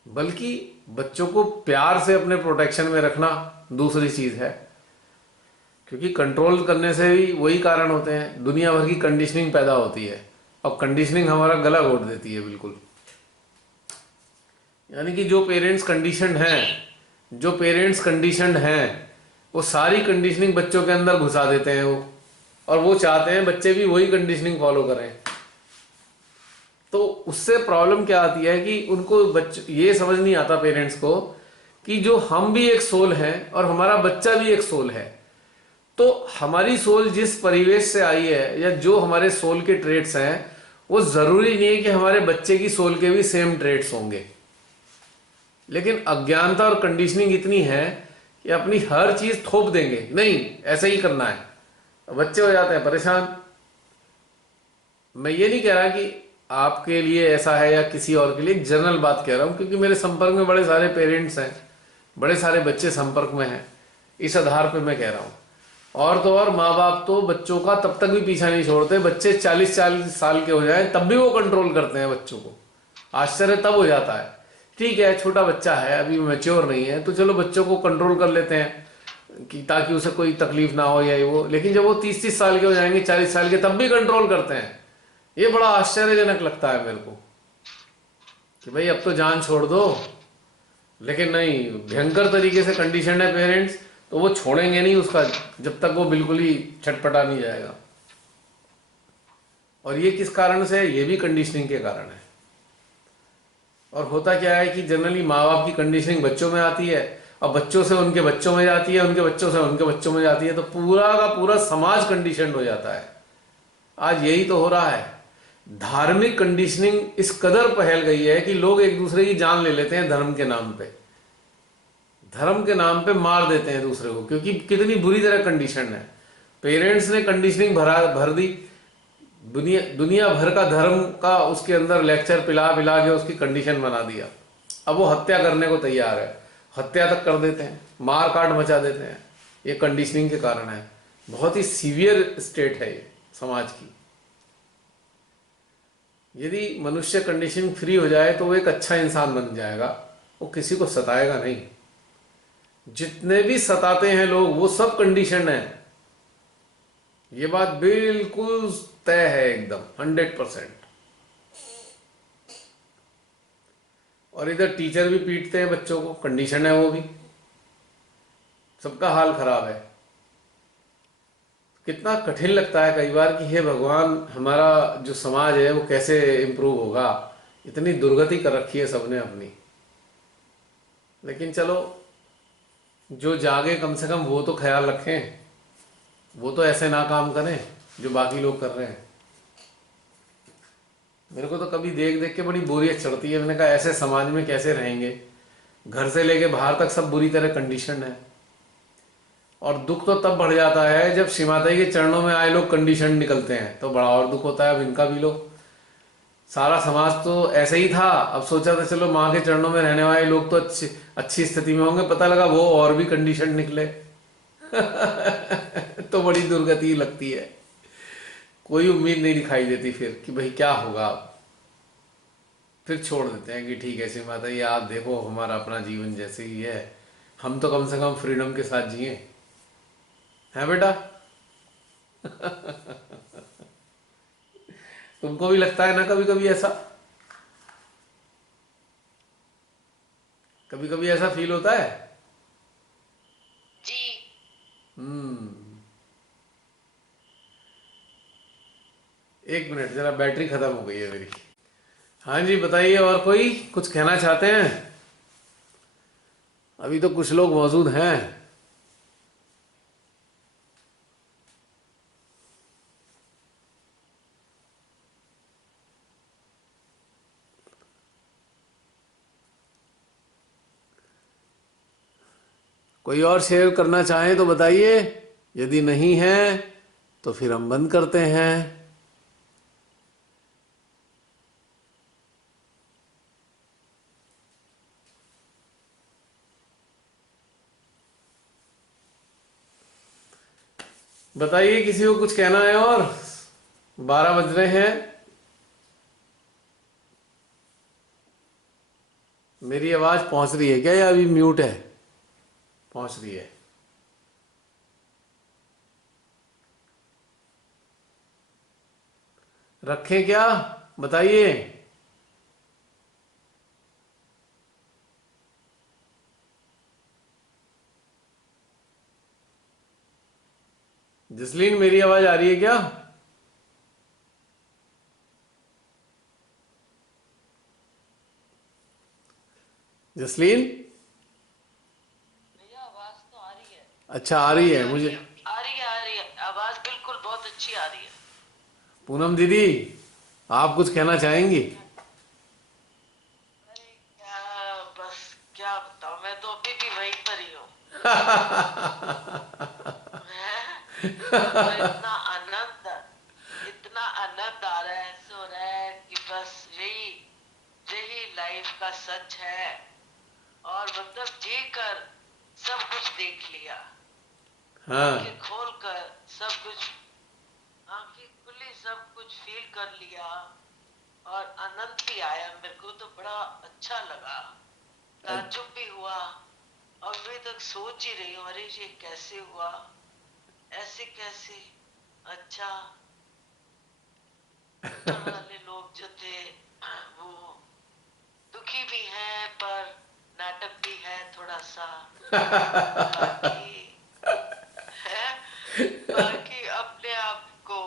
बल्कि बच्चों को प्यार से अपने प्रोटेक्शन में रखना दूसरी चीज है, क्योंकि कंट्रोल करने से भी वही कारण होते हैं, दुनिया भर की कंडीशनिंग पैदा होती है और कंडीशनिंग हमारा गला घोट देती है बिल्कुल। यानी कि जो पेरेंट्स कंडीशनड हैं वो सारी कंडीशनिंग बच्चों के अंदर घुसा देते हैं वो, और वो चाहते हैं बच्चे भी वही कंडीशनिंग फॉलो करें। तो उससे प्रॉब्लम क्या आती है कि उनको ये समझ नहीं आता पेरेंट्स को कि जो हम भी एक सोल हैं और हमारा बच्चा भी एक सोल है। तो हमारी सोल जिस परिवेश से आई है या जो हमारे सोल के ट्रेट्स हैं, वो जरूरी नहीं है कि हमारे बच्चे की सोल के भी सेम ट्रेट्स होंगे। लेकिन अज्ञानता और कंडीशनिंग इतनी है कि अपनी हर चीज थोप देंगे, नहीं ऐसा ही करना है, बच्चे हो जाते हैं परेशान। मैं ये नहीं कह रहा कि आपके लिए ऐसा है या किसी और के लिए, एक जनरल बात कह रहा हूं, क्योंकि मेरे संपर्क में बड़े सारे पेरेंट्स हैं, बड़े सारे बच्चे संपर्क में हैं, इस आधार पे मैं कह रहा हूं। और तो और माँ बाप तो बच्चों का तब तक भी पीछा नहीं छोड़ते, बच्चे 40-40 साल के हो जाए तब भी वो कंट्रोल करते हैं बच्चों को। आश्चर्य तब हो जाता है, ठीक है छोटा बच्चा है अभी मैच्योर नहीं है तो चलो बच्चों को कंट्रोल कर लेते हैं कि ताकि उसे कोई तकलीफ ना हो या वो, लेकिन जब वो 30-30 साल के हो जाएंगे, 40 साल के, तब भी कंट्रोल करते हैं। ये बड़ा आश्चर्यजनक लगता है मेरे को कि भाई अब तो जान छोड़ दो, लेकिन नहीं, भयंकर तरीके से कंडीशन है पेरेंट्स, तो वो छोड़ेंगे नहीं उसका जब तक वो बिल्कुल ही छटपटा नहीं जाएगा। और ये किस कारण से है? ये भी कंडीशनिंग के कारण है। और होता क्या है कि जनरली माँ बाप की कंडीशनिंग बच्चों में आती है और बच्चों से उनके बच्चों में जाती है, उनके बच्चों से उनके बच्चों में जाती है, तो पूरा का पूरा समाज कंडीशन हो जाता है। आज यही तो हो रहा है, धार्मिक कंडीशनिंग इस कदर फैल गई है कि लोग एक दूसरे की जान ले लेते हैं धर्म के नाम पे, धर्म के नाम पे मार देते हैं दूसरे को, क्योंकि कितनी बुरी तरह कंडीशन है। पेरेंट्स ने कंडीशनिंग भर दी, दुनिया भर का धर्म का उसके अंदर लेक्चर पिला पिला के उसकी कंडीशन बना दिया। अब वो हत्या करने को तैयार है, हत्या तक कर देते हैं, मार काट मचा देते हैं। ये कंडीशनिंग के कारण है, बहुत ही सीवियर स्टेट है ये समाज की। यदि मनुष्य कंडीशन फ्री हो जाए तो वो एक अच्छा इंसान बन जाएगा, वो किसी को सताएगा नहीं। जितने भी सताते हैं लोग वो सब कंडीशन है, ये बात बिल्कुल तय है एकदम 100%। और इधर टीचर भी पीटते हैं बच्चों को, कंडीशन है वो भी, सबका हाल खराब है। कितना कठिन लगता है कई बार कि हे भगवान, हमारा जो समाज है वो कैसे इंप्रूव होगा, इतनी दुर्गति कर रखी है सबने अपनी। लेकिन चलो, जो जागे कम से कम वो तो ख्याल रखें, वो तो ऐसे ना काम करें जो बाकी लोग कर रहे हैं। मेरे को तो कभी देख देख के बड़ी बोरियत चढ़ती है। मैंने कहा ऐसे समाज में कैसे रहेंगे, घर से लेके बाहर तक सब बुरी तरह कंडीशन है। और दुख तो तब बढ़ जाता है जब श्री माता के चरणों में आए लोग कंडीशन निकलते हैं, तो बड़ा और दुख होता है। अब इनका भी लो, सारा समाज तो ऐसे ही था, अब सोचा था चलो माँ के चरणों में रहने वाले लोग तो अच्छी स्थिति में होंगे, पता लगा वो और भी कंडीशन निकले। तो बड़ी दुर्गति लगती है। कोई उम्मीद नहीं दिखाई देती फिर कि भाई क्या होगा। फिर छोड़ देते हैं कि ठीक है ऐसी माता, ये आप देखो हमारा अपना जीवन जैसे ही है, हम तो कम से कम फ्रीडम के साथ जिए, हैं बेटा? तुमको भी लगता है ना कभी कभी ऐसा? कभी कभी ऐसा फील होता है? जी। हम्म। एक मिनट, जरा बैटरी खत्म हो गई है मेरी। हाँ जी बताइए, और कोई कुछ कहना चाहते हैं? अभी तो कुछ लोग मौजूद हैं। कोई और शेयर करना चाहें तो बताइए, यदि नहीं है तो फिर हम बंद करते हैं। बताइए किसी को कुछ कहना है और? 12 बज रहे हैं। मेरी आवाज पहुंच रही है क्या या अभी म्यूट है? पहुंच रही है। रखें क्या, बताइए। जसलीन मेरी आवाज आ रही है क्या? जसलीन? भैया आवाज तो आ रही है। अच्छा आ रही है मुझे। आ रही है, आ रही है, आवाज बिल्कुल बहुत अच्छी आ रही है। पूनम दीदी, आप कुछ कहना चाहेंगी? अरे क्या, बस क्या बताऊं, मैं तो अभी भी वहीं पर ही हूँ। तो इतना आनंद आ रहा है, ऐसे हो रहा है कि बस यही यही लाइफ का सच है। और मतलब जी कर सब कुछ देख लिया, हाँ आंखें खोल कर सब कुछ, आंखें खुली सब कुछ फील कर लिया, और आनंद भी आया। मेरे को तो बड़ा अच्छा लगा, ताज्जुब भी हुआ। और अभी तक सोच ही रही हूँ, अरे ये कैसे हुआ, ऐसे कैसे। अच्छा, ऊपर वाले लोग जो थे वो दुखी भी हैं, पर नाटक भी है थोड़ा सा। बाकी है, बाकी अपने आप को,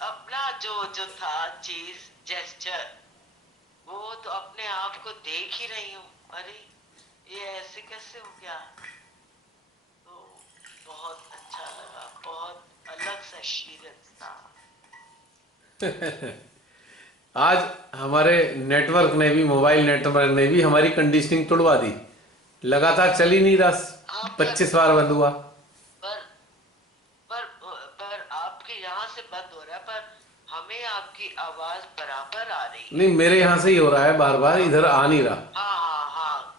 अपना जो जो था चीज, जेस्चर, वो तो अपने आप को देख ही रही हूँ। अरे ये ऐसे कैसे हो गया। तो बहुत अच्छा लगा, बहुत अलग सा एक्सपीरियंस था। आज हमारे नेटवर्क ने भी, मोबाइल नेटवर्क ने भी हमारी कंडीशनिंग तोड़वा दी। लगातार चल ही नहीं रहा, हाँ, 25 बार बंद हुआ। पर पर आपके यहाँ से बंद हो रहा है, पर हमें आपकी आवाज बराबर आ रही है। नहीं, मेरे यहाँ से ही हो रहा है, बार बार इधर आ नहीं रहा। हाँ हाँ हाँ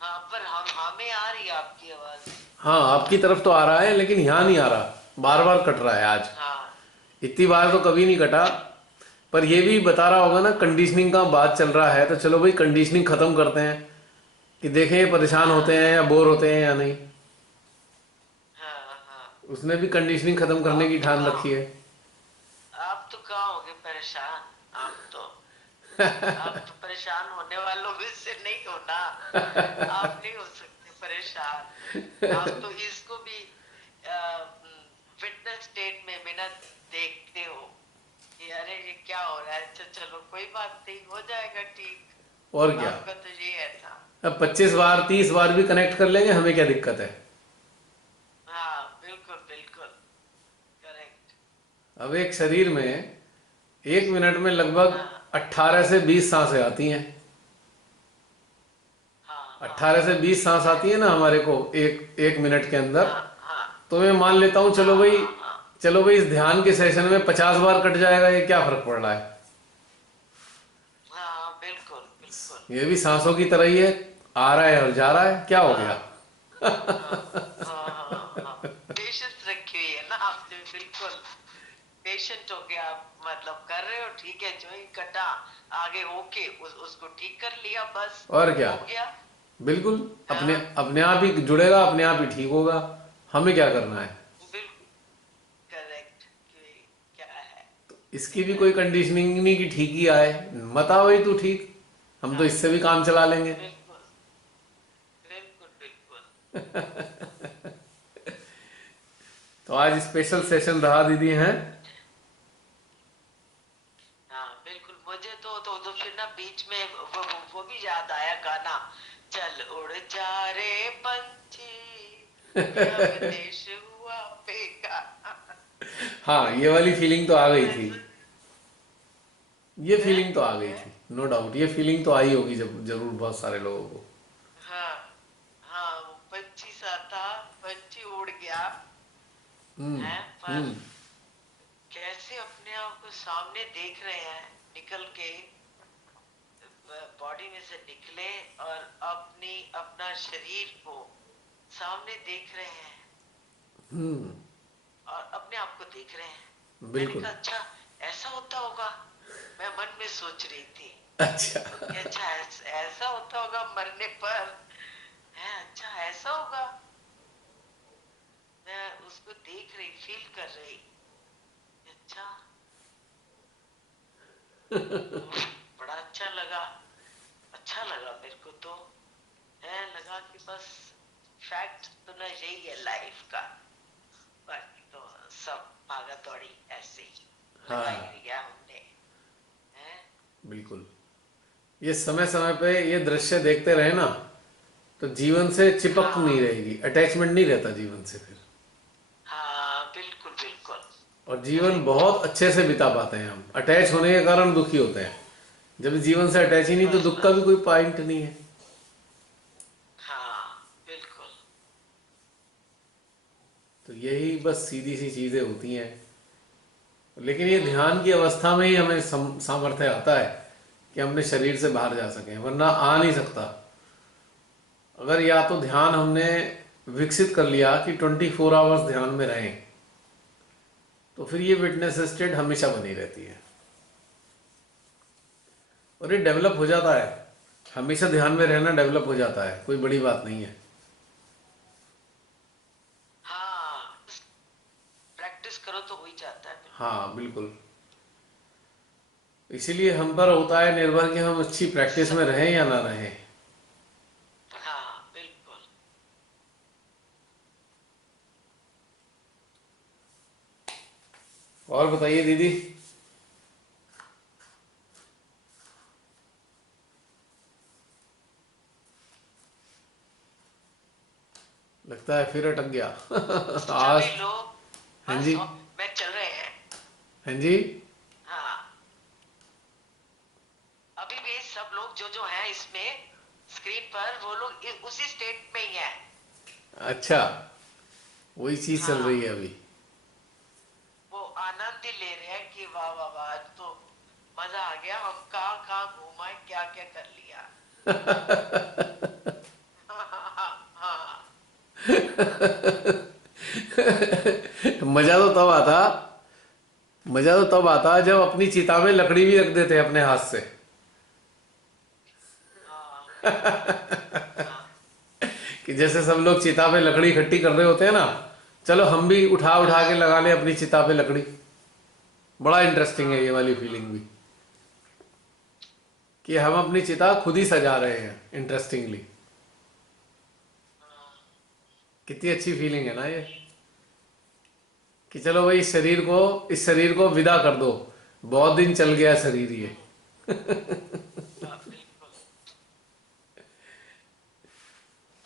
हाँ, पर हमें आ रही है आपकी आवाज। हाँ आपकी तरफ तो आ रहा है, लेकिन यहाँ नहीं आ रहा, बार बार कट रहा है आज। हाँ इतनी बार तो कभी नहीं कटा। पर ये भी बता रहा होगा ना, कंडीशनिंग का बात चल रहा है, तो चलो भाई कंडीशनिंग खत्म करते हैं कि देखें ये परेशान होते हैं या बोर होते हैं या नहीं। हाँ हाँ। उसने भी कंडीशनिंग खत्म करने की ठान रखी है। आप तो कहाँ होगे परेशान, आप तो परेशान होने वालों में से नहीं हो ना। आप नहीं हो सकते परेशान। आप तो इसको भी फिटनेस स्टेट में मिनट देखते हो कि अरे ये क्या हो रहा है। अच्छा चलो कोई बात नहीं, हो जाएगा ठीक। और क्या, आपका तो ये है था। अब 25 बार 30 बार भी कनेक्ट कर लेंगे, हमें क्या दिक्कत है। हाँ बिल्कुल बिल्कुल करेक्ट। अब एक शरीर में 1 मिनट में लगभग 18 से 20 सांसें आती हैं। हाँ 18 से 20 सांस आती है ना हमारे को एक मिनट के अंदर। हाँ हाँ तो मैं मान लेता हूँ, चलो भाई इस ध्यान के सेशन में 50 बार कट जाएगा, ये क्या फर्क पड़ रहा है। हाँ बिल्कुल बिल्कुल। ये भी सांसों की तरह ही है, आ रहा है और जा रहा है, क्या हो गया। हाँ पेशेंस रखी हुई है ना आपने, बिल्कुल पेशेंट हो गया, मतलब कर रहे हो ठीक है, जो ही कटा आगे ओके, उसको ठीक कर लिया, बस और क्या, हो गया। बिल्कुल अपने हाँ अपने आप ही जुड़ेगा, अपने आप ही ठीक होगा। हमें क्या करना है, बिल्कुल करेक्ट, कि क्या है। इसकी भी कोई कंडीशनिंग नहीं कि ठीक ही आए, मत आओ ही तू ठीक, हम तो हाँ इससे भी काम चला लेंगे। बिल्कुल बिल्कुल बिल्कुल। तो आज स्पेशल सेशन रहा दीदी हैं। हाँ बिल्कुल, मुझे तो फिर ना बीच में वो भी याद आया गाना, चल उड़ जा रे पंछी, ये अब देश हुआ बेकार। हाँ, ये वाली फीलिंग तो आ गई थी, ऐसे ये है, फीलिंग तो आ गई है? थी, नो डाउट ये फीलिंग तो आई होगी जब जरूर बहुत सारे लोगों को। हाँ हाँ, वो पंछी सा था, पंछी उड़ गया हम्म है, पर हम्म कैसे अपने आप को सामने देख रहे हैं, निकल के बॉडी में से निकले और अपना शरीर को सामने देख रहे हैं हम्म, और अपने आप को देख रहे हैं। मैंने बिल्कुल। कहा अच्छा ऐसा होता होगा, मैं मन में सोच रही थी अच्छा। कि अच्छा ऐसा होता होगा मरने पर, है अच्छा ऐसा होगा। मैं उसको देख रही, फील कर रही, अच्छा बड़ा अच्छा लगा मेरे को तो, है लगा कि बस फैक्ट तो ना यही है लाइफ का, बाकी तो सब भागा दौड़ी ऐसे ही लगा हाँ ही लिया हमने, है। बिल्कुल, ये समय समय पे ये दृश्य देखते रहे ना, तो जीवन से चिपक नहीं हाँ रहेगी, अटैचमेंट नहीं रहता जीवन से फिर, हाँ बिल्कुल बिल्कुल और जीवन करेक्ट। बहुत अच्छे से बिता पाते हैं हम। अटैच होने के कारण दुखी होते हैं, जब जीवन से अटैच ही नहीं तो बस दुख का भी बस कोई पॉइंट नहीं है। हाँ बिल्कुल। तो यही बस सीधी सी चीजें होती हैं, लेकिन ये ध्यान की अवस्था में ही हमें सामर्थ्य आता है कि हमने शरीर से बाहर जा सकें, वरना आ नहीं सकता। अगर या तो ध्यान हमने विकसित कर लिया कि 24 आवर्स ध्यान में रहें, तो फिर ये विटनेस स्टेट हमेशा बनी रहती है और ये डेवलप हो जाता है। हमेशा ध्यान में रहना डेवलप हो जाता है, कोई बड़ी बात नहीं है। हाँ प्रैक्टिस करो तो हो ही जाता है। हाँ बिल्कुल, इसीलिए हम पर होता है निर्भर कि हम अच्छी प्रैक्टिस में सब रहें या ना रहें। हाँ बिल्कुल। और बताइए दीदी। लगता है फिर अटक गया। आज। सभी लोग हाँ बस जी। में चल रहे हैं। हाँ जी। हाँ अभी भी सब लोग जो हैं इसमें स्क्रीन पर, वो लोग उसी स्टेट में ही हैं। अच्छा, वही चीज चल रही हाँ है अभी। वो आनंद ही ले रहे हैं कि वाह वाह वाह आज तो मजा आ गया, हम कहाँ कहाँ घूमाए, क्या क्या कर लिया। हाँ मजा तो तब आता, मजा तो तब आता जब अपनी चिता में लकड़ी भी रख देते अपने हाथ से। हाँ बिल्कुल। हाँ कि जैसे सब लोग चिता पे लकड़ी इकट्ठी कर रहे होते हैं ना, चलो हम भी उठा उठा के हाँ लगा ले अपनी चिता पे लकड़ी। बड़ा इंटरेस्टिंग है ये हाँ वाली फीलिंग भी, कि हम अपनी चिता खुद ही सजा रहे हैं इंटरेस्टिंगली। हाँ कितनी अच्छी फीलिंग है ना ये, कि चलो भाई इस शरीर को विदा कर दो, बहुत दिन चल गया शरीर ये। हाँ, बिल्कुल।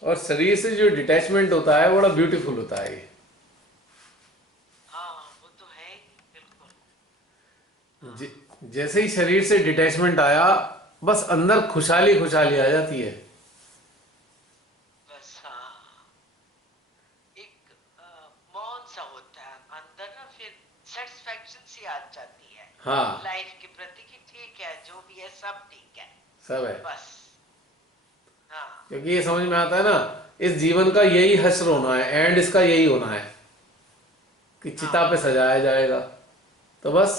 और शरीर से जो डिटैचमेंट होता है बड़ा ब्यूटीफुल होता है ये। हाँ वो तो है ही, बिल्कुल। हाँ जैसे ही शरीर से डिटैचमेंट आया, बस अंदर खुशहाली खुशहाली आ जाती है। बस हाँ एक मौन सा होता है अंदर ना, फिर सेटिस्फैक्शन सी आ जाती है हाँ, लाइफ के प्रति कि ठीक है जो भी है सब ठीक है, सब है। बस। हाँ क्योंकि ये समझ में आता है ना, इस जीवन का यही हश्र होना है, एंड इसका यही होना है कि चिता हाँ पे सजाया जाएगा, तो बस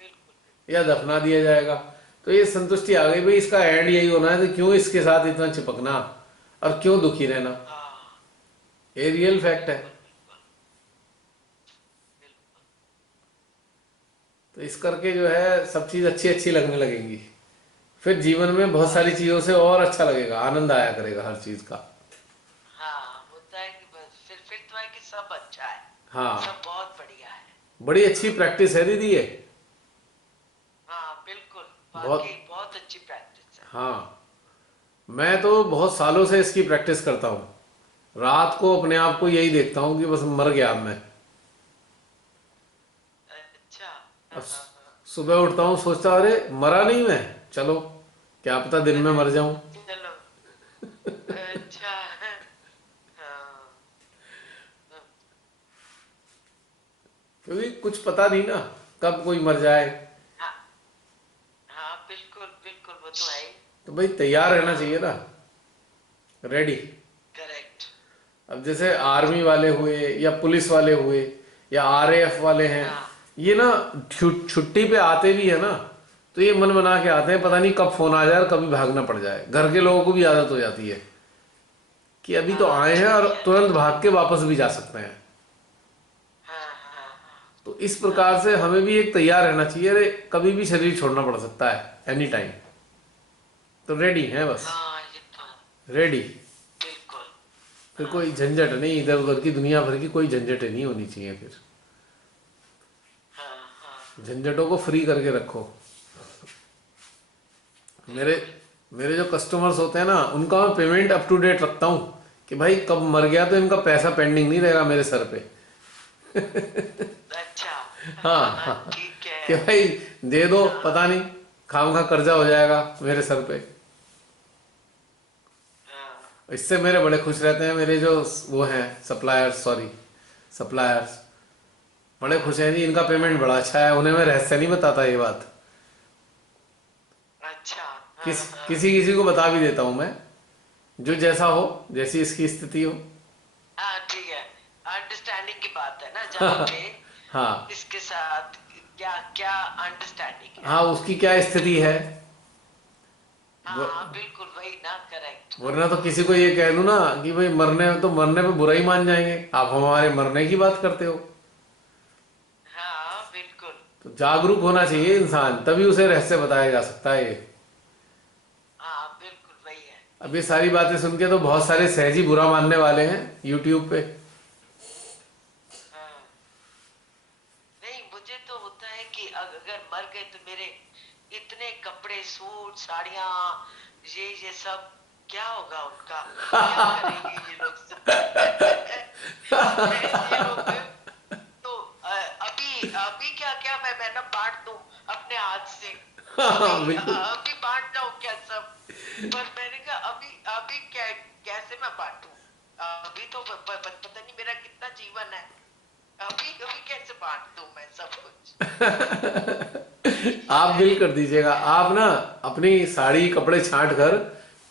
बिल्कुल। या दफना दिया जाएगा। तो ये संतुष्टि आ गई भाई, इसका एंड यही होना है, तो क्यों इसके साथ इतना चिपकना और क्यों दुखी रहना। हाँ ये रियल फैक्ट है। बिल्कुल बिल्कुल बिल्कुल। तो इस करके जो है सब चीज अच्छी अच्छी लगने लगेंगी, फिर जीवन में बहुत हाँ सारी चीजों से और अच्छा लगेगा, आनंद आया करेगा हर चीज का। हाँ, होता है कि बस फिर तो है कि सब अच्छा है, हाँ, सब बहुत बढ़िया है। बड़ी अच्छी प्रैक्टिस है दीदी ये। हाँ बिल्कुल, बहुत। वाकई बहुत अच्छी प्रैक्टिस है। हाँ, मैं तो बहुत सालों से इसकी प्रैक्टिस करता हूँ। रात को अपने आप को यही देखता हूँ कि बस मर गया अब मैं। अच्छा। अब हाँ हाँ हाँ। सुबह उठता हूँ, सोचता अरे मरा नहीं मैं, चलो क्या पता दिन में मर जाऊं। चलो। अच्छा। हाँ हाँ, क्योंकि कुछ पता नहीं ना कब कोई मर जाए। हाँ हाँ, बिल्कुल बिल्कुल, वो तो है ही। तो भाई तैयार रहना चाहिए ना, रेडी। करेक्ट। अब जैसे आर्मी वाले हुए या पुलिस वाले हुए या आरएएफ वाले हैं, हाँ ये ना छुट्टी पे आते भी है ना, तो ये मन बना के आते हैं, पता नहीं कब फोन आ जाए और कभी भागना पड़ जाए। घर के लोगों को भी आदत हो जाती है कि अभी तो हाँ, आए हैं और ठीक है। तुरंत भाग के वापस भी जा सकते हैं। हाँ हाँ हाँ तो इस प्रकार से हमें भी एक तैयार रहना चाहिए, अरे कभी भी शरीर छोड़ना पड़ सकता है, एनी टाइम। तो रेडी है बस, हाँ, ये तो रेडी। बिल्कुल। फिर कोई झंझट नहीं, इधर उधर की दुनिया भर की कोई झंझटें नहीं होनी चाहिए। फिर हाँ हाँ, झंझटों को फ्री करके रखो। मेरे मेरे जो कस्टमर्स होते हैं ना, उनका मैं पेमेंट अप टू डेट रखता हूँ कि भाई कब मर गया तो इनका पैसा पेंडिंग नहीं रहेगा मेरे सर पे। अच्छा। हाँ हाँ, हाँ, ठीक कि है। भाई दे दो, हाँ पता नहीं खामखा कर्जा हो जाएगा मेरे सर पे। हाँ इससे मेरे बड़े खुश रहते हैं, मेरे जो वो हैं सप्लायर्स, सॉरी सप्लायर्स, बड़े खुश हैं जी, इनका पेमेंट बड़ा अच्छा है। उन्हें मैं रहस्य नहीं बताता ये बात, अच्छा। हाँ किसी हाँ किसी को बता भी देता हूँ मैं, जो जैसा हो, जैसी इसकी स्थिति हो। हाँ, ठीक है। अंडरस्टैंडिंग की बात है ना, जहाँ पे हाँ इसके साथ क्या क्या अंडरस्टैंडिंग है। हाँ, उसकी क्या स्थिति है। हाँ व- हाँ, बिल्कुल वही ना, करेक्ट। वरना तो किसी को ये कह दूं ना कि भाई मरने पे बुरा ही मान जाएंगे, आप हमारे मरने की बात करते हो। हाँ बिल्कुल। तो जागरूक होना चाहिए इंसान, तभी उसे रहस्य बताया जा सकता है ये। हाँ बिल्कुल वही है। अब ये सारी बातें सुन के तो बहुत सारे सहजी बुरा मानने वाले हैं यूट्यूब पे। हाँ, नहीं, मुझे तो होता है कि अगर मर गए तो मेरे इतने कपड़े, सूट, साड़ियाँ, ये सब क्या होगा उनका, क्या करेंगे ये लोग सब। ये लोग तो अभी अभी क्या क्या मैं ना बांट दूं अपने हाथ से, अभी हाँ बिल्कुल। अभी बांट जाऊं क्या सब। पर मैंने कहा अभी अभी क्या, कैसे मैं बांटूं, अभी तो पता नहीं मेरा कितना जीवन है, अभी अभी कैसे बांट दूं मैं सब कुछ। आप बिल कर दीजिएगा, आप ना अपनी साड़ी कपड़े छांट कर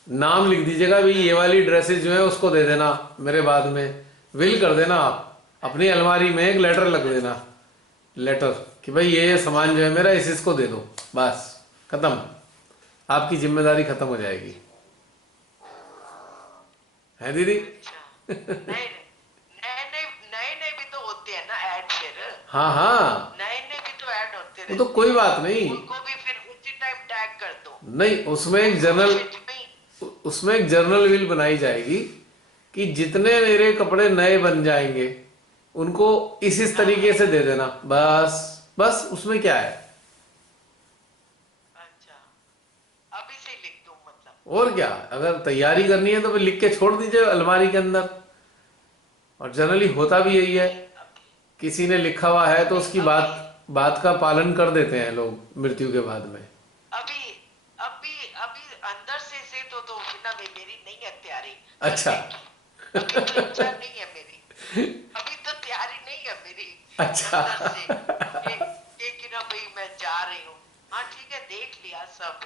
नाम लिख दीजिएगा, भाई ये वाली ड्रेसेस जो है उसको दे देना मेरे बाद में, विल कर देना आप। अपनी अलमारी में एक लेटर लग देना, लेटर कि भाई ये सामान जो है मेरा इसको दे दो, बस खत्म, आपकी जिम्मेदारी खत्म हो जाएगी। है दीदी? अच्छा, नए नए नए नए नए भी तो होते हैं ना ऐड, फिर हाँ हाँ, नए नए भी तो ऐड होते वो तो रहते कोई हैं, बात नहीं। उनको भी फिर उसी टाइम टैग कर दो। नहीं, उसमें एक जर्नल, उसमें एक जर्नल विल बनाई जाएगी कि जितने मेरे कपड़े नए बन जाएंगे उनको इस तरीके से दे देना, बस। बस उसमें क्या है, अच्छा, अभी से लिख दूं मतलब। और क्या। अगर तैयारी करनी है तो फिर लिख के छोड़ दीजिए अलमारी के अंदर। और जनरली होता भी यही है, नहीं अभी, किसी ने लिखा हुआ है तो नहीं उसकी अभी बात बात का पालन कर देते हैं लोग मृत्यु के बाद में। अभी अभी अभी अंदर से तो फिर ना मेरी नहीं है तैयारी अच्छा। करने की, अभी तो इच्छा नहीं है मेरी, अभी तो तैयारी नहीं है मेरी अच्छा। अंदर से कि ना भाई मैं जा रही हूँ। हाँ ठीक है, देख लिया सब,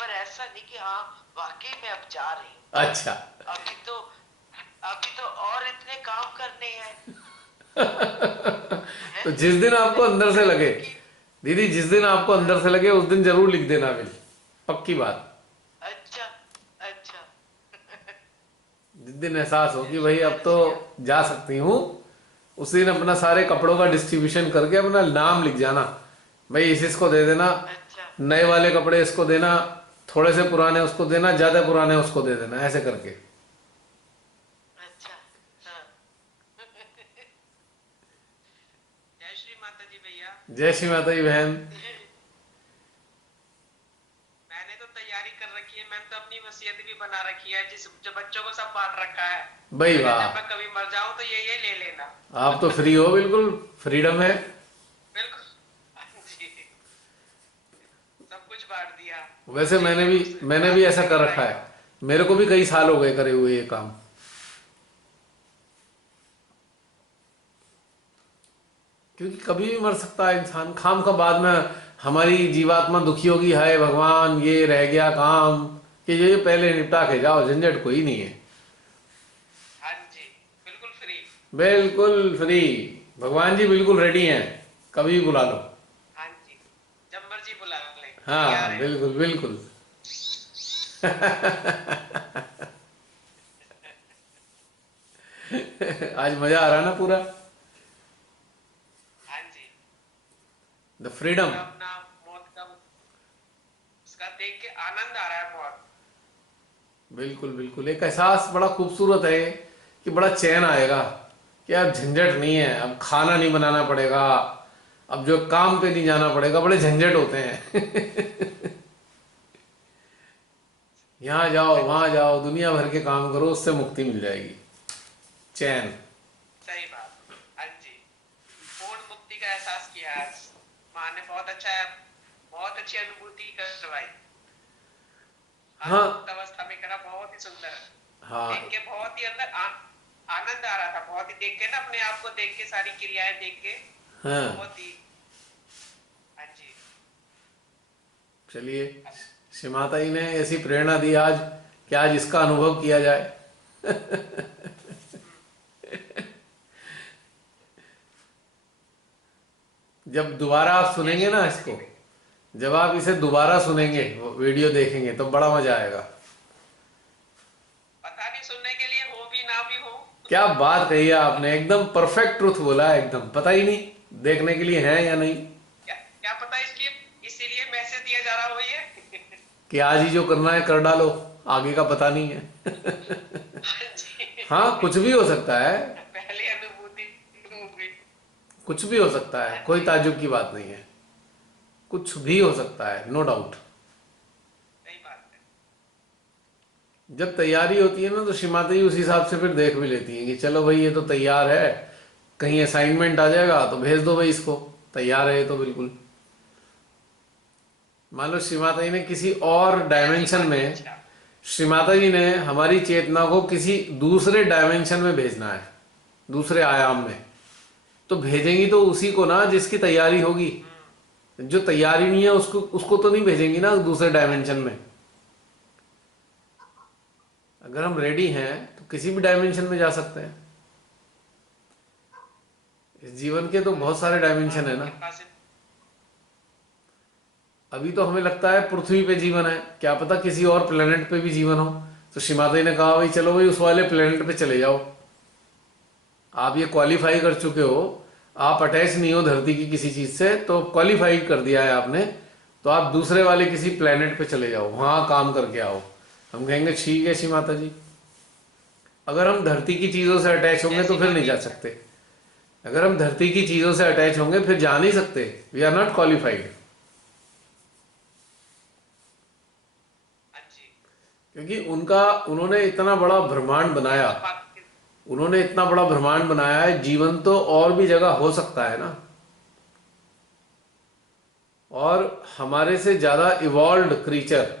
पर ऐसा नहीं कि हाँ वाकई में अब जा रही हूँ। अच्छा। अभी तो और इतने काम करने हैं, तो जिस दिन आपको अंदर से लगे कि दीदी जिस दिन आपको अंदर से लगे उस दिन जरूर लिख देना बिल, पक्की बात। अच्छा अच्छा। जिस दिन एहसास हो जय कि श्री भाई अब माता तो जी आप। जा सकती हूँ, उस दिन अपना सारे कपड़ों का डिस्ट्रीब्यूशन करके अपना नाम लिख जाना, भाई इस इसको दे देना, अच्छा नए वाले कपड़े इसको देना, थोड़े से पुराने उसको देना, ज्यादा पुराने उसको दे देना, ऐसे करके। अच्छा। हाँ। जय श्री माता जी भैया। जय श्री माता जी बहन। मैंने तो तैयारी कर रखी है, मैंने तो अपनी वसीयत भी बना रखी है, जिस जो बच्चों को सब बांट रखा है। भाई मैंने वाह, जब मैं कभी मर जाऊं तो ये ले लेना। आप तो फ्री हो, बिल्कुल फ्रीडम है। बिल्कुल। हाँ जी, सब कुछ बांट दिया। वैसे मैंने भी ऐसा कर रखा है, मेरे को भी कई साल हो गए करे हुए ये काम। क्योंकि कभी भी मर सकता है इंसान, खाम का बाद में हमारी जीवात्मा दुखी होगी, हाय भगवान ये रह गया काम, कि ये पहले निपटा के जाओ, झंझट कोई नहीं है। हाँ जी, बिल्कुल फ्री। बिल्कुल फ्री, भगवान जी बिल्कुल रेडी हैं, कभी भी बुला लो। हाँ जी, जब मर्जी बुला ले, तैयार हाँ है। बिल्कुल बिल्कुल। आज मजा आ रहा है ना पूरा, हाँ जी, द फ्रीडम। पूरा अपना मौत का उसका देख के आनंद आ रहा है बहुत। बिल्कुल बिल्कुल, एक एहसास बड़ा खूबसूरत है कि बड़ा चैन आएगा कि अब झंझट नहीं है, अब खाना नहीं बनाना पड़ेगा, अब जो काम पे नहीं जाना पड़ेगा, बड़े झंझट होते हैं। यहाँ जाओ हाँ वहां जी, जाओ, दुनिया भर के काम करो, उससे मुक्ति मिल जाएगी, चैन। सही बात। हाँ जी, पूर्ण मुक्ति का एहसास किया आज। माँ ने बहुत अच्छा है, बहुत अच्छी अनुभूति करवाई। हाँ मुक्त अवस्था में करा, बहुत ही सुंदर। हाँ देख के बहुत ही अंदर आनंद आ रहा था, बहुत ही देख के ना, अपने आप को देख के, सारी क्रियाएं देख के हाँ। बहुत ही। हाँ जी, चलिए, श्री माता जी ने ऐसी प्रेरणा दी आज कि आज इसका अनुभव किया जाए। जब दोबारा आप जय सुनेंगे श्री ना माता जी इसको, भैया। जब आप इसे दोबारा हाँ सुनेंगे, जी, वीडियो देखेंगे, तो बड़ा मजा आएगा। पता नहीं सुनने के लिए हो भी ना भी हो। क्या बात कही है आपने, एकदम परफेक्ट ट्रुथ बोला है, एकदम पता ही नहीं देखने के लिए है या नहीं, क्या क्या पता, इसलिए इसीलिए मैसेज दिया जा रहा हो ये। कि आज ही जो करना है कर डालो, आगे का पता नहीं है। हाँ जी। हाँ कुछ भी हो सकता है, पहली अनुभूति होगी। कुछ भी हो सकता है, हाँ कोई जी, ताज्जुब की बात नहीं है, कुछ भी हो सकता है, नो डाउट। सही बात है। जब तैयारी होती है ना, तो श्री माता जी उस हिसाब से फिर देख भी लेती हैं कि चलो भाई ये तो तैयार है, कहीं असाइनमेंट आ जाएगा तो भेज दो भाई इसको, तैयार है ये तो बिल्कुल। मान लो श्री माता जी ने किसी और ऐसी डायमेंशन बात है। में, अच्छा, श्री माता जी ने हमारी चेतना को किसी दूसरे डायमेंशन में भेजना है, दूसरे आयाम में, तो भेजेंगी तो उसी को ना जिसकी तैयारी होगी। जो तैयारी नहीं है उसको उसको तो नहीं भेजेंगी ना दूसरे हाँ डायमेंशन जी, में। अगर हम रेडी हैं तो किसी भी डायमेंशन में जा सकते हैं। इस जीवन के तो हाँ बहुत जी, सारे माँ डायमेंशन है की ना। कृपा से। अभी तो हमें लगता है पृथ्वी पे जीवन है, क्या पता किसी और प्लेनेट पे भी जीवन हो। तो श्री माता जी ने कहा भाई चलो भाई उस वाले प्लेनेट पे चले जाओ, आप ये क्वालिफाई कर चुके हो, आप अटैच नहीं हो धरती की किसी चीज से, तो क्वालिफाई कर दिया है आपने, तो आप दूसरे वाले किसी प्लेनेट पे चले जाओ, वहां काम करके आओ। हम कहेंगे ठीक है श्री माता जी। अगर हम धरती की चीजों से अटैच होंगे तो जैसी फिर नहीं मर्जी। जा सकते। अगर हम धरती की चीजों से अटैच होंगे फिर जा नहीं सकते, वी आर नॉट क्वालिफाइड। हाँ जी, क्योंकि उन्होंने इतना बड़ा ब्रह्मांड ये बनाया, तो बात। उन्होंने इतना बड़ा ब्रह्मांड बनाया है, जीवन तो और भी जगह हो सकता है ना। और हमारे से ज्यादा इवॉल्व्ड क्रीचर,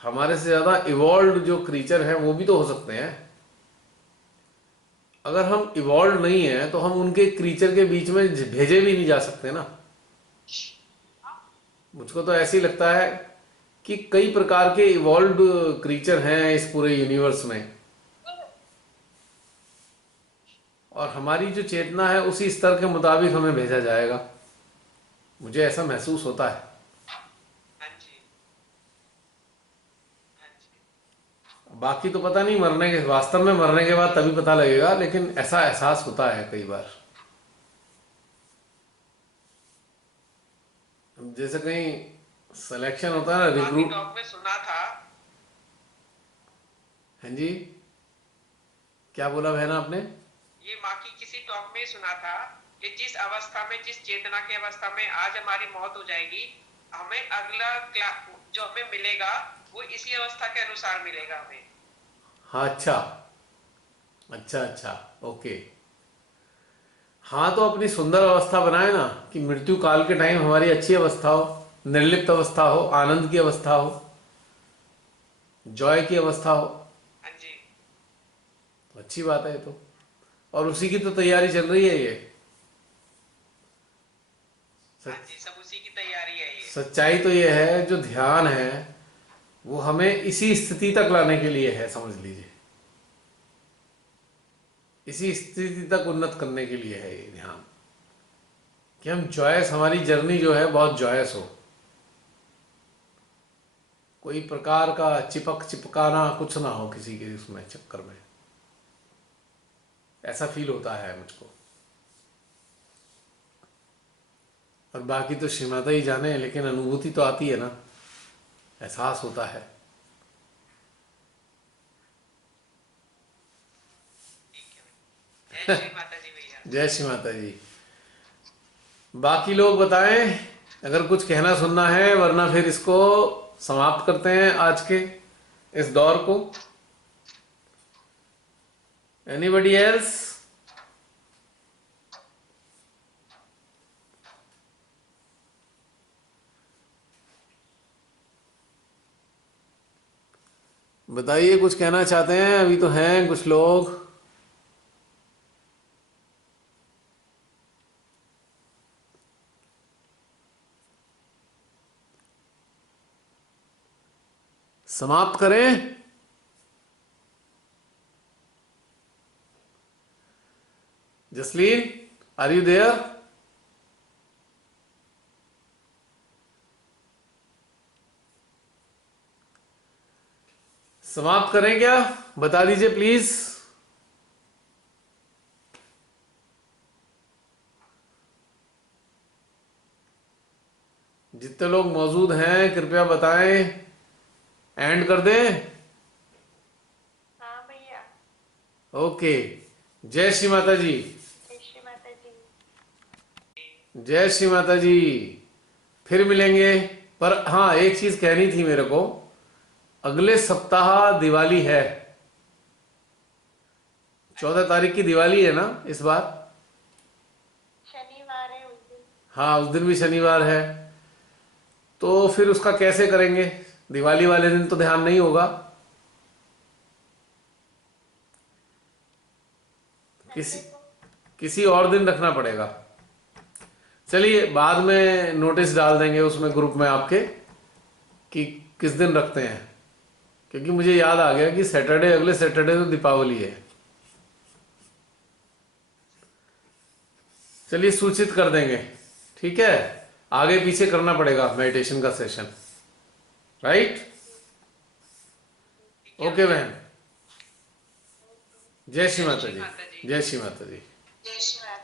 हमारे से ज्यादा इवॉल्व्ड जो क्रीचर हैं वो भी तो हो सकते हैं। अगर हम इवॉल्व नहीं है तो हम उनके क्रीचर के बीच में भेजे भी नहीं जा सकते ना। मुझको तो ऐसे ही लगता है कि कई प्रकार के इवॉल्व्ड क्रीचर हैं इस पूरे यूनिवर्स में, और हमारी जो चेतना है उसी स्तर के मुताबिक हमें भेजा जाएगा। मुझे ऐसा महसूस होता है। हाँ जी। हाँ जी। बाकी तो पता नहीं, मरने के वास्तव में मरने के बाद तभी पता लगेगा, लेकिन ऐसा एहसास होता है कई बार। जैसे कहीं सिलेक्शन होता है ना, माँ की रिक्रूट। टॉक में सुना था। हाँ जी, क्या बोला बहना आपने? ये माँ की किसी टॉक में सुना था कि जिस अवस्था में, जिस चेतना की अवस्था में आज हमारी मौत हो जाएगी, हमें अगला जो हमें मिलेगा वो इसी अवस्था के अनुसार मिलेगा हमें। हाँ, अच्छा अच्छा अच्छा, ओके। हाँ, तो अपनी सुंदर अवस्था बनाए ना, कि मृत्यु काल के टाइम हमारी अच्छी अवस्था हो, निर्लिप्त अवस्था हो, आनंद की अवस्था हो, जॉय की अवस्था हो। हाँ जी। तो अच्छी बात है ये तो। और उसी की तो तैयारी चल रही है ये। हाँ सच, जी, सब उसी की तैयारी है ये। सच्चाई तो ये है, जो ध्यान है वो हमें इसी स्थिति तक लाने के लिए है, समझ लीजिए। इसी स्थिति तक उन्नत करने के लिए है ये ध्यान, कि हम जॉयस, हमारी जर्नी जो है बहुत जॉयस हो। कोई प्रकार का चिपकाना कुछ ना हो किसी के उसमें चक्कर में। ऐसा फील होता है मुझको। और बाकी तो श्रीमाता ही जाने, लेकिन अनुभूति तो आती है ना, एहसास होता है। ठीक है। जय श्री माता जी भैया। जय श्री माता जी। बाकी लोग बताएं, अगर कुछ कहना सुनना है, वरना फिर इसको समाप्त करते हैं आज के इस दौर को। Anybody else? बताइए, कुछ कहना चाहते हैं? अभी तो हैं कुछ लोग। समाप्त करें? Jasleen, are you there? समाप्त करें क्या? बता दीजिए प्लीज। जितने लोग मौजूद हैं कृपया बताएं, एंड कर दें? हाँ भैया। ओके। जय श्री माता जी। जय श्री माता जी। जय श्री माता जी। फिर मिलेंगे। पर हाँ, एक चीज कहनी थी मेरे को। अगले सप्ताह दिवाली है, 14 तारीख की दिवाली है ना इस बार? शनिवार है उस दिन। हाँ, उस दिन भी शनिवार है। तो फिर उसका कैसे करेंगे? दिवाली वाले दिन तो ध्यान नहीं होगा। किसी संडे को। किसी और दिन रखना पड़ेगा। चलिए, बाद में नोटिस डाल देंगे उसमें, ग्रुप में आपके, कि किस दिन रखते हैं। क्योंकि मुझे याद आ गया कि सैटरडे, अगले सैटरडे तो दीपावली है। चलिए, सूचित कर देंगे। ठीक है, आगे पीछे करना पड़ेगा मेडिटेशन का सेशन, राइट? ठीक है ओके भैया। बहन। जय श्री जय माता श्री जी। माता जी। जय श्री माता जी। जय श्री राम।